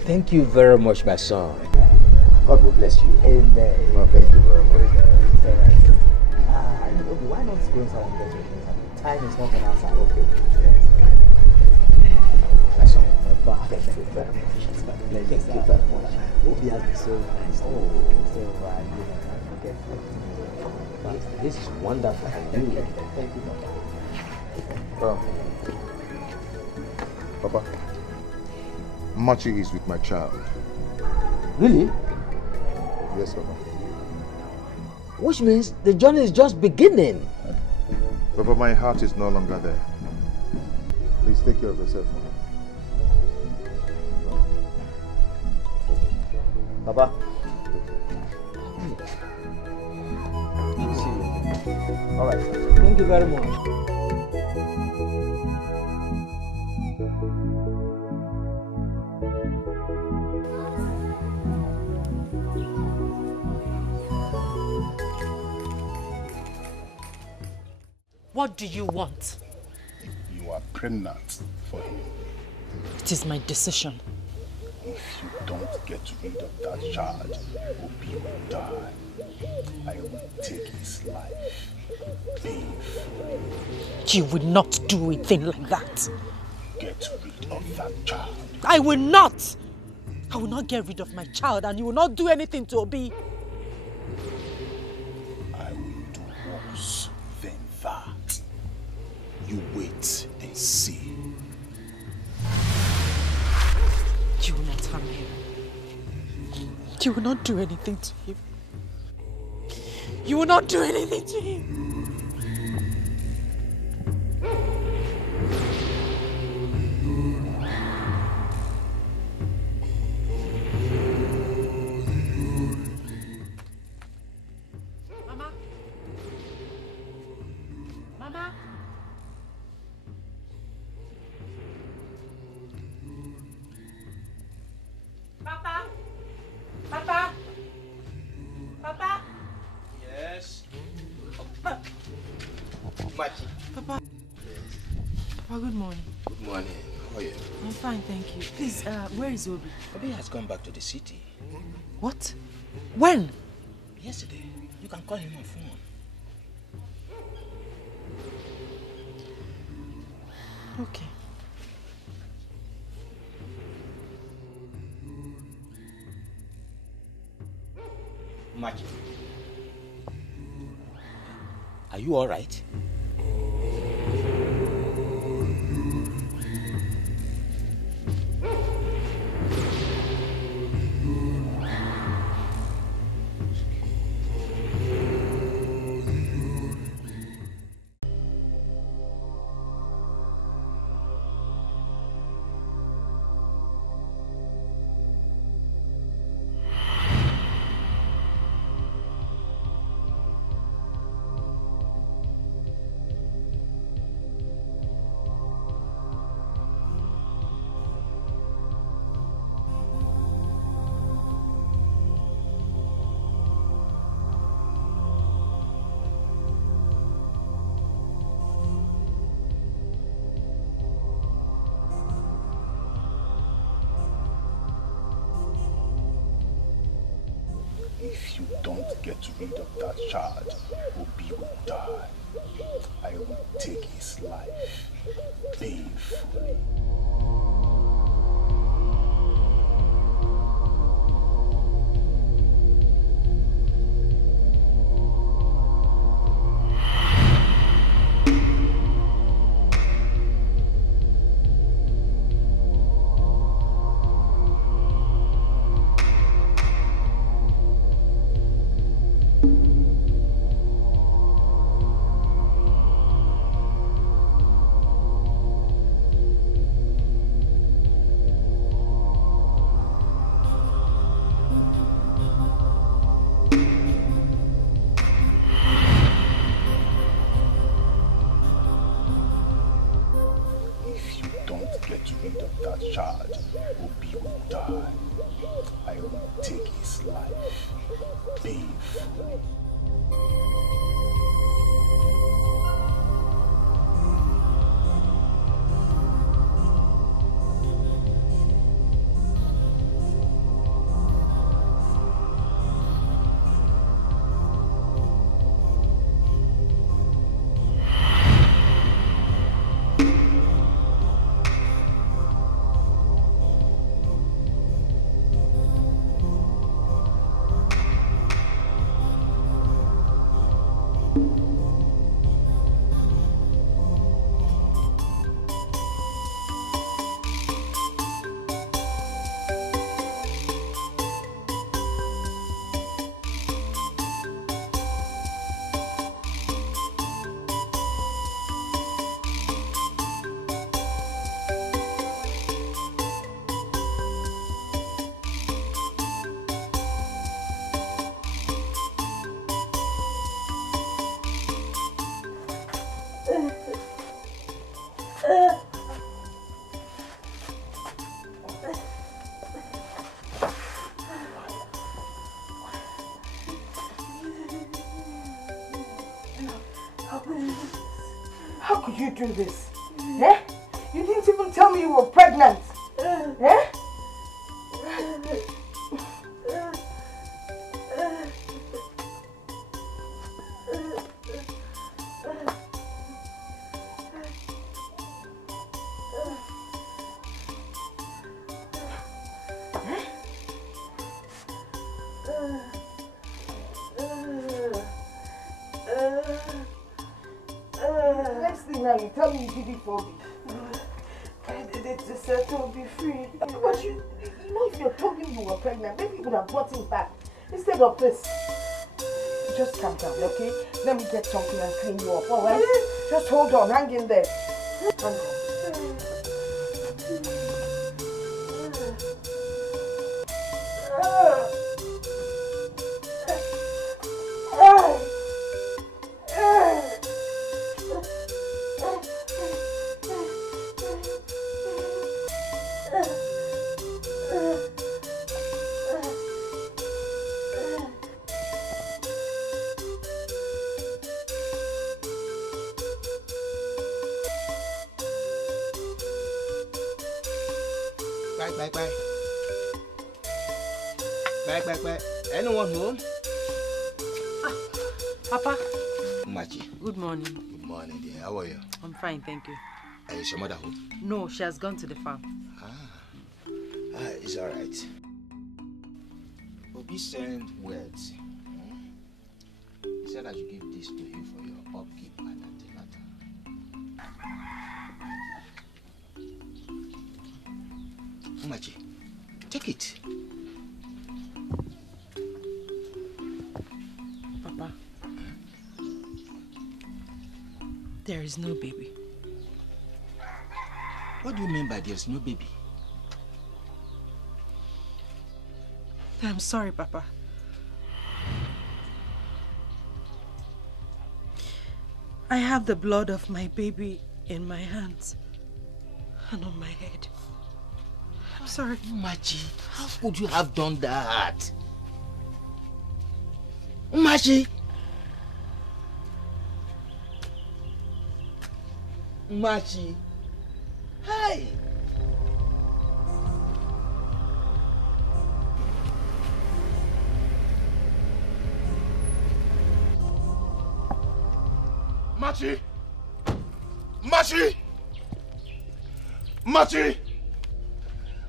thank you very much, my son. God will bless you. Amen. Well, thank you very much. I mean, Obi, why not go inside and get your things? Time is not on our side. Okay. Yes. My son. Thank you very much. Thank you very much. Obi has been so nice. Oh. So, I can't forget. But this is wonderful for you. Thank you, Papa. Papa, Machi is with my child. Really? Yes, Papa. Which means the journey is just beginning. Papa, my heart is no longer there. Please take care of yourself. Papa. All right. Thank you very much. What do you want? You are pregnant for him. It is my decision. If you don't get rid of that child, Obi will die. I will take his life. Painfully. You will not do a thing like that. Get rid of that child. I will not! I will not get rid of my child, and you will not do anything to Obi. I will do worse than that. You wait and see. You will not harm him. You will not do anything to him. You will not do anything to him. Mama? Mama? Papa? Papa? Papa? Yes. Machi. Papa. Papa, good morning. Good morning. How are you? I'm fine, thank you. Please, where is Obi? Obi has gone back to the city. What? When? Yesterday. You can call him on phone. Okay. Machi. Are you all right? If you don't get rid of that child, Obi will die. I will take his life painfully. How could you do this? Eh? You didn't even tell me you were pregnant. Eh? Next thing now, you tell me you did it for me. The settle will be free. But you know, if you told me you were pregnant, maybe you would have brought him back instead of this. Just calm down, okay? Let me get something and clean you up, alright? Just hold on, hang in there. Hang on. Back. Anyone home? Papa. Machi. Good morning. Good morning, dear. How are you? I'm fine, thank you. Is your mother home? No, she has gone to the farm. It's all right. Obi sent words. He said I should give this to you for your upkeep and antenatal. Machi, take it. Papa, there is no baby. What do you mean by there's no baby? I'm sorry, Papa. I have the blood of my baby in my hands and on my head. I'm sorry. Machi, how could you have done that? Machi! Machi! Hey! Machi! Machi! Machi!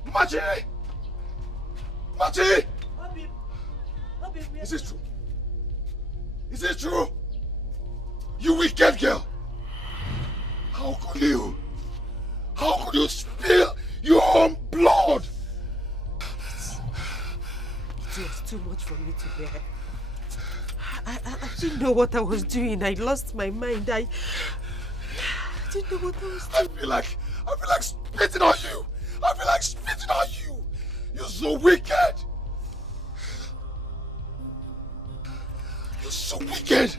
Machi! Machi! Is it true? Is it true? You wicked girl! How could you? How could you spill your own blood? It was too much for me to bear. I didn't know what I was doing. I lost my mind. I didn't know what I was doing. I feel like spitting on you. I feel like spitting on you. You're so wicked. You're so wicked.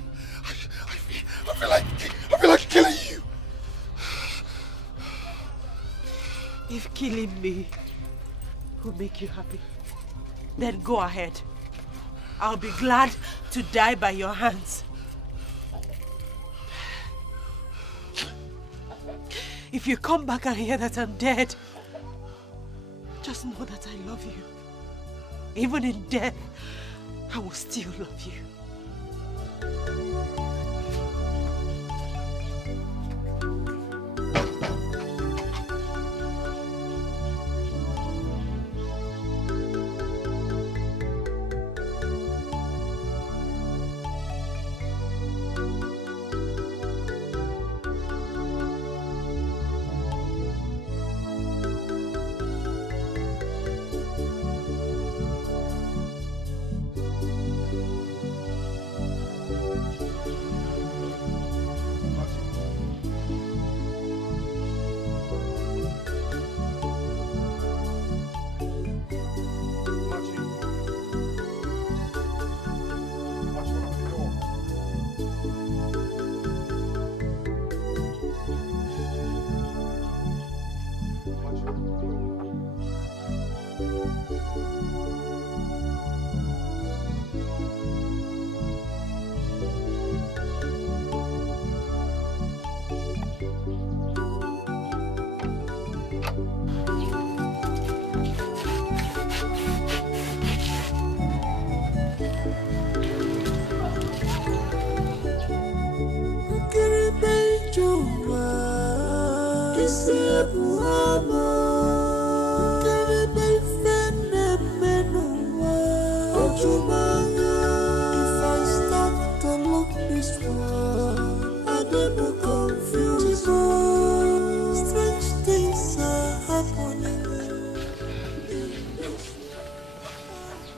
I feel like killing you. If killing me will make you happy, then go ahead. I'll be glad to die by your hands. If you come back and hear that I'm dead, just know that I love you. Even in death, I will still love you.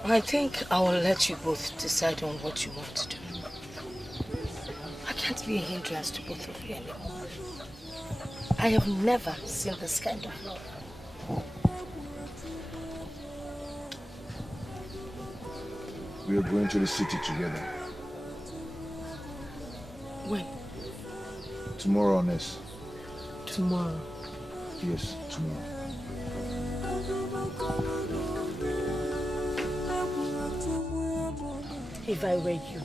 I think I will let you both decide on what you want to do. I can't be a hindrance to both of you anymore. I have never seen this kind of love. We are going to the city together. When? Tomorrow, Ness. Tomorrow? Yes, tomorrow. If I were you,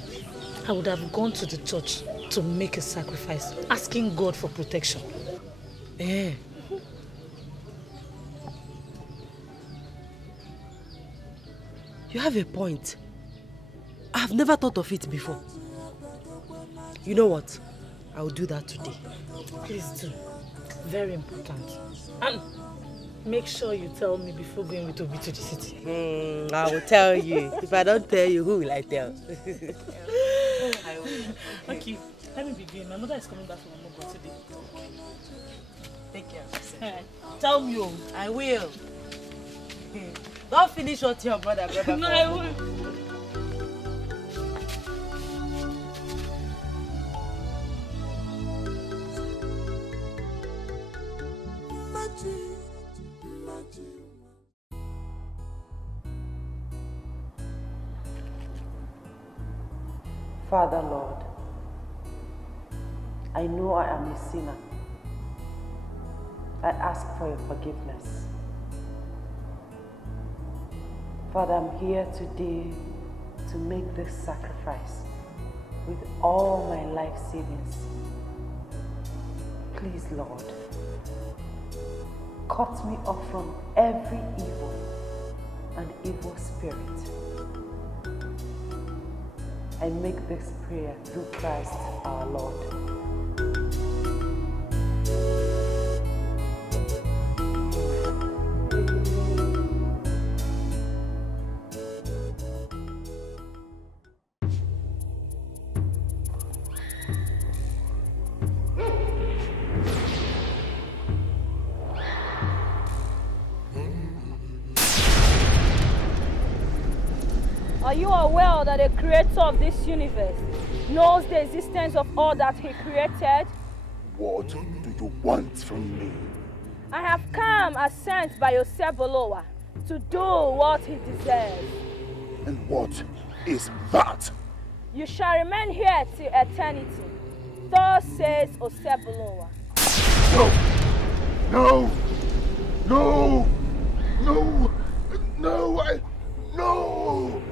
I would have gone to the church to make a sacrifice, asking God for protection. Eh. You have a point. I have never thought of it before. You know what? I will do that today. Please do. Very important. And make sure you tell me before going with Obi to the city. I will tell you. If I don't tell you, who will I tell? I will. Okay, let me begin. My mother is coming back from Mogo today. Take care of yourself. Tell me, oh. I will. Don't finish what your brother No, I will. Father, Lord, I know I am a sinner. I ask for your forgiveness. Father, I'm here today to make this sacrifice with all my life savings. Please, Lord, cut me off from every evil and evil spirit. I make this prayer through Christ our Lord. Are you aware that the creator of this universe knows the existence of all that he created? What do you want from me? I have come as sent by Osebolowa to do what he deserves. And what is that? You shall remain here till eternity. Thus says Osebolowa. No! No! No! No! No! No!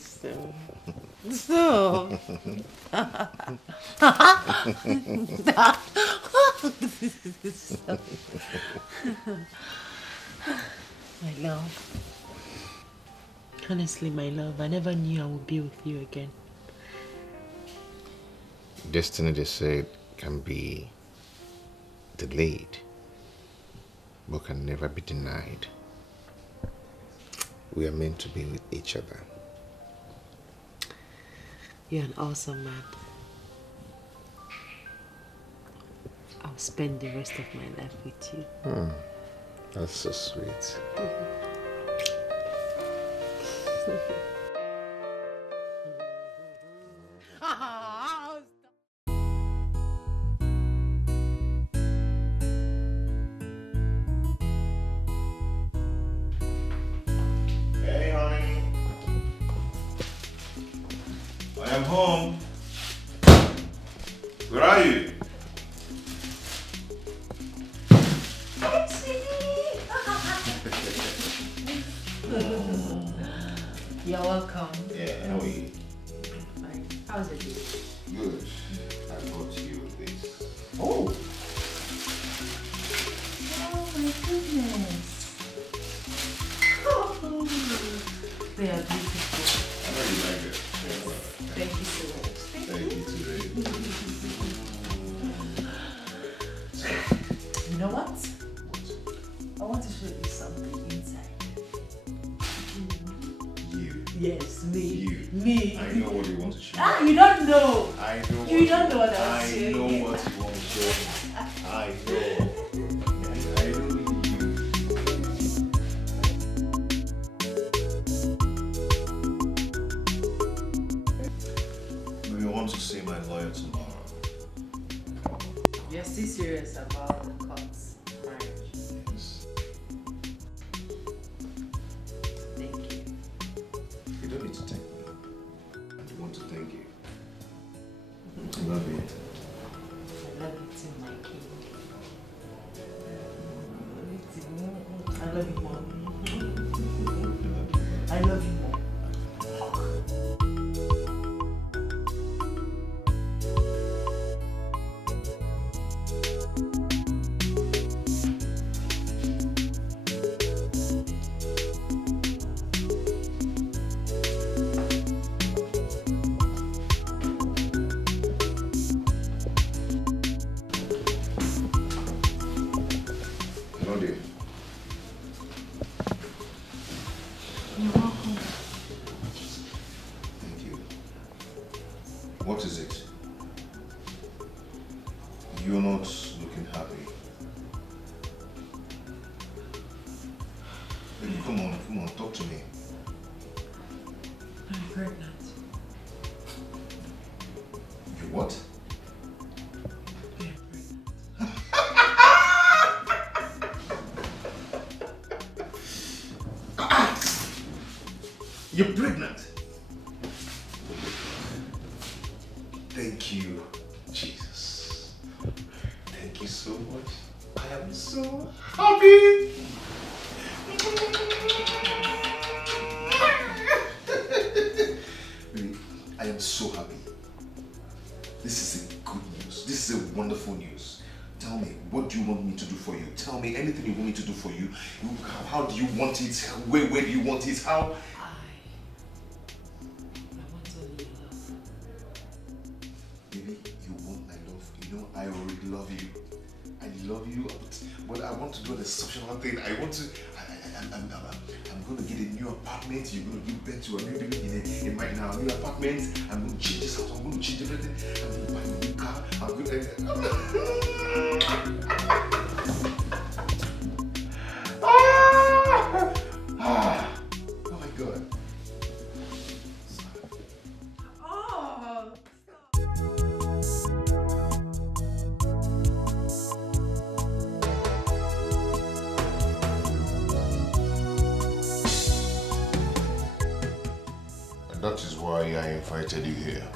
So. My love. Honestly, my love, I never knew I would be with you again. Destiny, they said, can be delayed, but can never be denied. We are meant to be with each other. You're an awesome man. I'll spend the rest of my life with you. That's so sweet. Hey, honey. I am home. Where are you? You're welcome. Yeah, how are you? Fine. How's it doing? Good. I brought you this. Oh! Oh my goodness. They are beautiful. I know you like it. Thank you so much. Thank you today. You know what? I want to show you something inside. You. Yes, me. You. Me. I know what you want to show me. Ah, you don't know. I know. You don't know what I'm I saying. know what you want to show me. I know. I know you. We want to see my lawyer tomorrow. You're still serious about the court's marriage? Yes. Thank you. You don't need to thank me. I want to thank you. I love you. I love you too, my king. I love you more. I love you more. Love you. You're welcome. Thank you. What is it? You're not looking happy. Baby, come on, talk to me. I'm pregnant. You what? You're pregnant. Thank you, Jesus. Thank you so much. I am so happy. Really, I am so happy. This is a good news. This is a wonderful news. Tell me, what do you want me to do for you? Tell me anything you want me to do for you. How do you want it? Where do you want it? How? Baby, you want my love. You know, I already love you. I love you, but I want to do an exceptional thing. I want to. I'm going to get a new apartment. You're going to give birth to a new baby in my new apartment. I'm going to change this house. I'm going to change everything. I'm going to buy a new car. I'm going to. Oh my God. That is why I invited you here.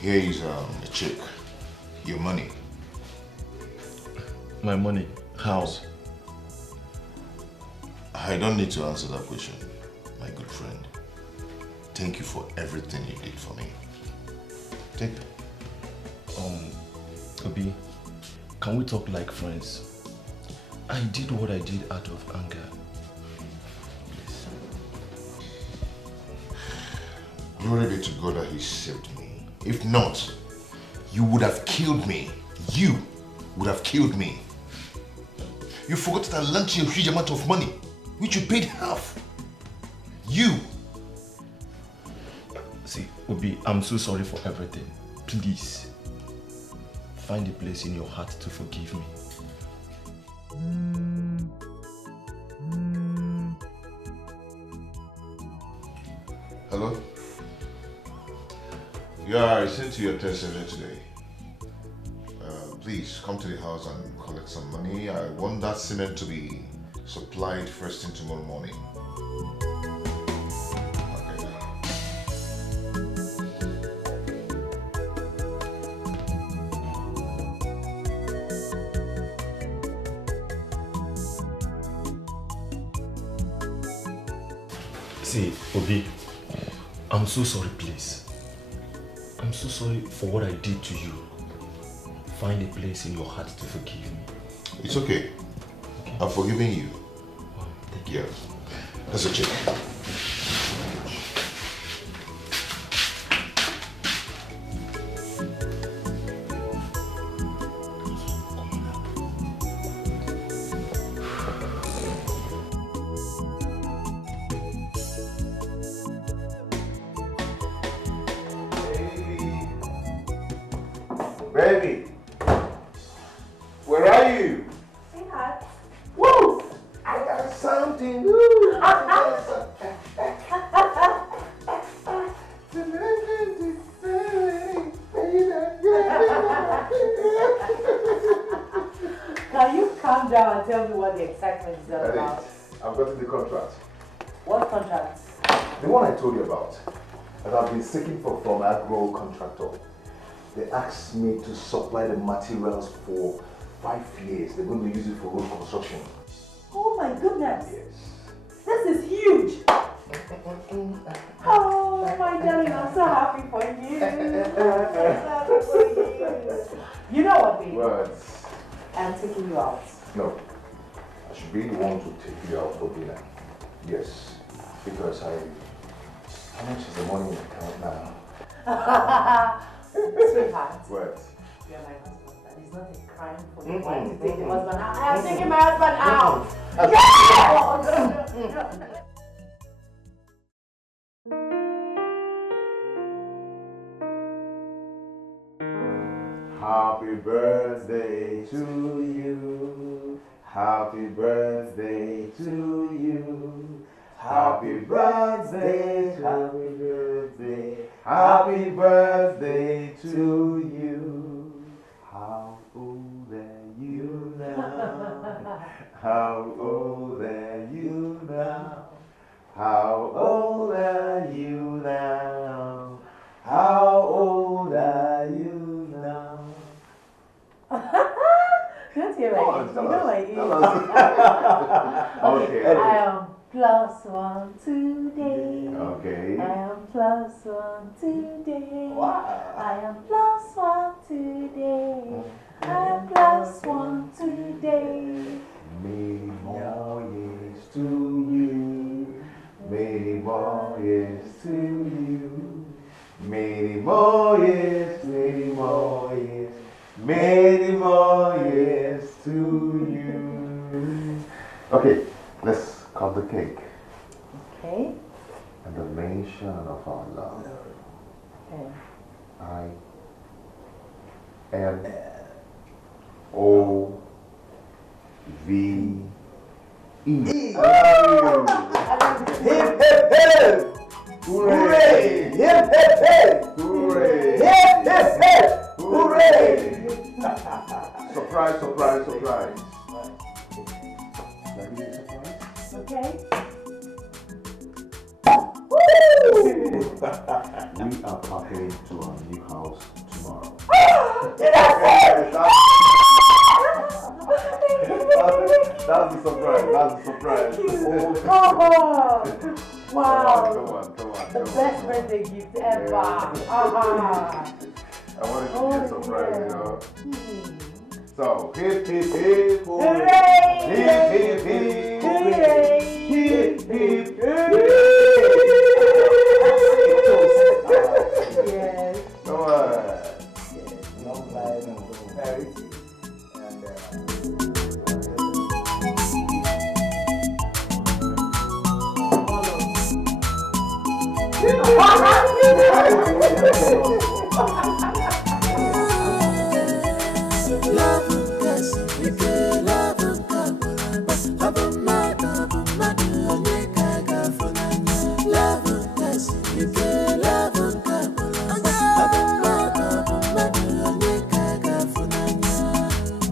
Here is a check. Your money. My money? How? I don't need to answer that question, my good friend. Thank you for everything you did for me. Take it. Obi, can we talk like friends? I did what I did out of anger. Please. Glory be to God that he saved me. If not, you would have killed me. You would have killed me. You forgot that I lent you a huge amount of money, which you paid half. You. See, Obi, I'm so sorry for everything. Please, find a place in your heart to forgive me. Hello? Yeah, I sent you a text earlier today. Please come to the house and collect some money. I want that cement to be supplied first thing tomorrow morning. See, Obi, I'm so sorry, please. I'm so sorry for what I did to you. Find a place in your heart to forgive me. It's okay. I'm forgiving you. Wow, thank you. Yeah. That's a check. Baby, where are you? Sweetheart. Woo! I got something. Woo! Can you calm down and tell me what the excitement is all about? I've gotten the contract. What contract? The one I told you about. That I've been seeking for from an agro contractor. They asked me to supply the materials for 5 years. They're going to use it for road construction. Oh my goodness. Yes. This is huge. Oh my darling, I'm so happy for you. I'm so happy for you. You know what, baby? What? I'm taking you out. No. I should be the one to take you out for dinner. Yes. Because how much is the money in the account now? Sweetheart. What? You're my husband, and it's not a crime for the wife to take the husband out. I am taking my husband out. Happy birthday to you. Happy birthday to you. Happy birthday, happy birthday, happy birthday to you. How old are you now? How old are you now? How old are you now? How old are you now? Don't you like it? You know my age. Okay. I am +1 today. Okay. I am +1 today. Wow. I am +1 today. I am +1 today. Many more years to you. Many more years to you. Many more years, many more years. Many more years to you. Okay, let's cut the cake. Okay. And the mention of our love. Okay. I M O V E. Hip, hip, hip! Hooray! Hip, hip, hip! Hooray! Hip, hip, hip! Hooray! Surprise, surprise, surprise. Let me surprise. Okay. We are packing to our new house tomorrow. Did I say? Thank you. That's the surprise. That's the surprise. Come on. Wow. Come on. The best birthday gift ever. Yeah. I wanted to be a surprise, you know. So, hip, hip, hip, hooray! Hip, hip, hip, hooray! Hip, hip, hooray! Yes. Come on. Long life and prosperity.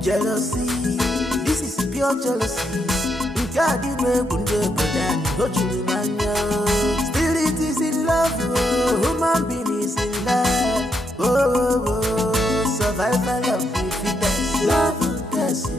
Jealousy, this is pure jealousy. God, you know, spirit is in love, human being is in love. Survival of the fittest. Love, yes,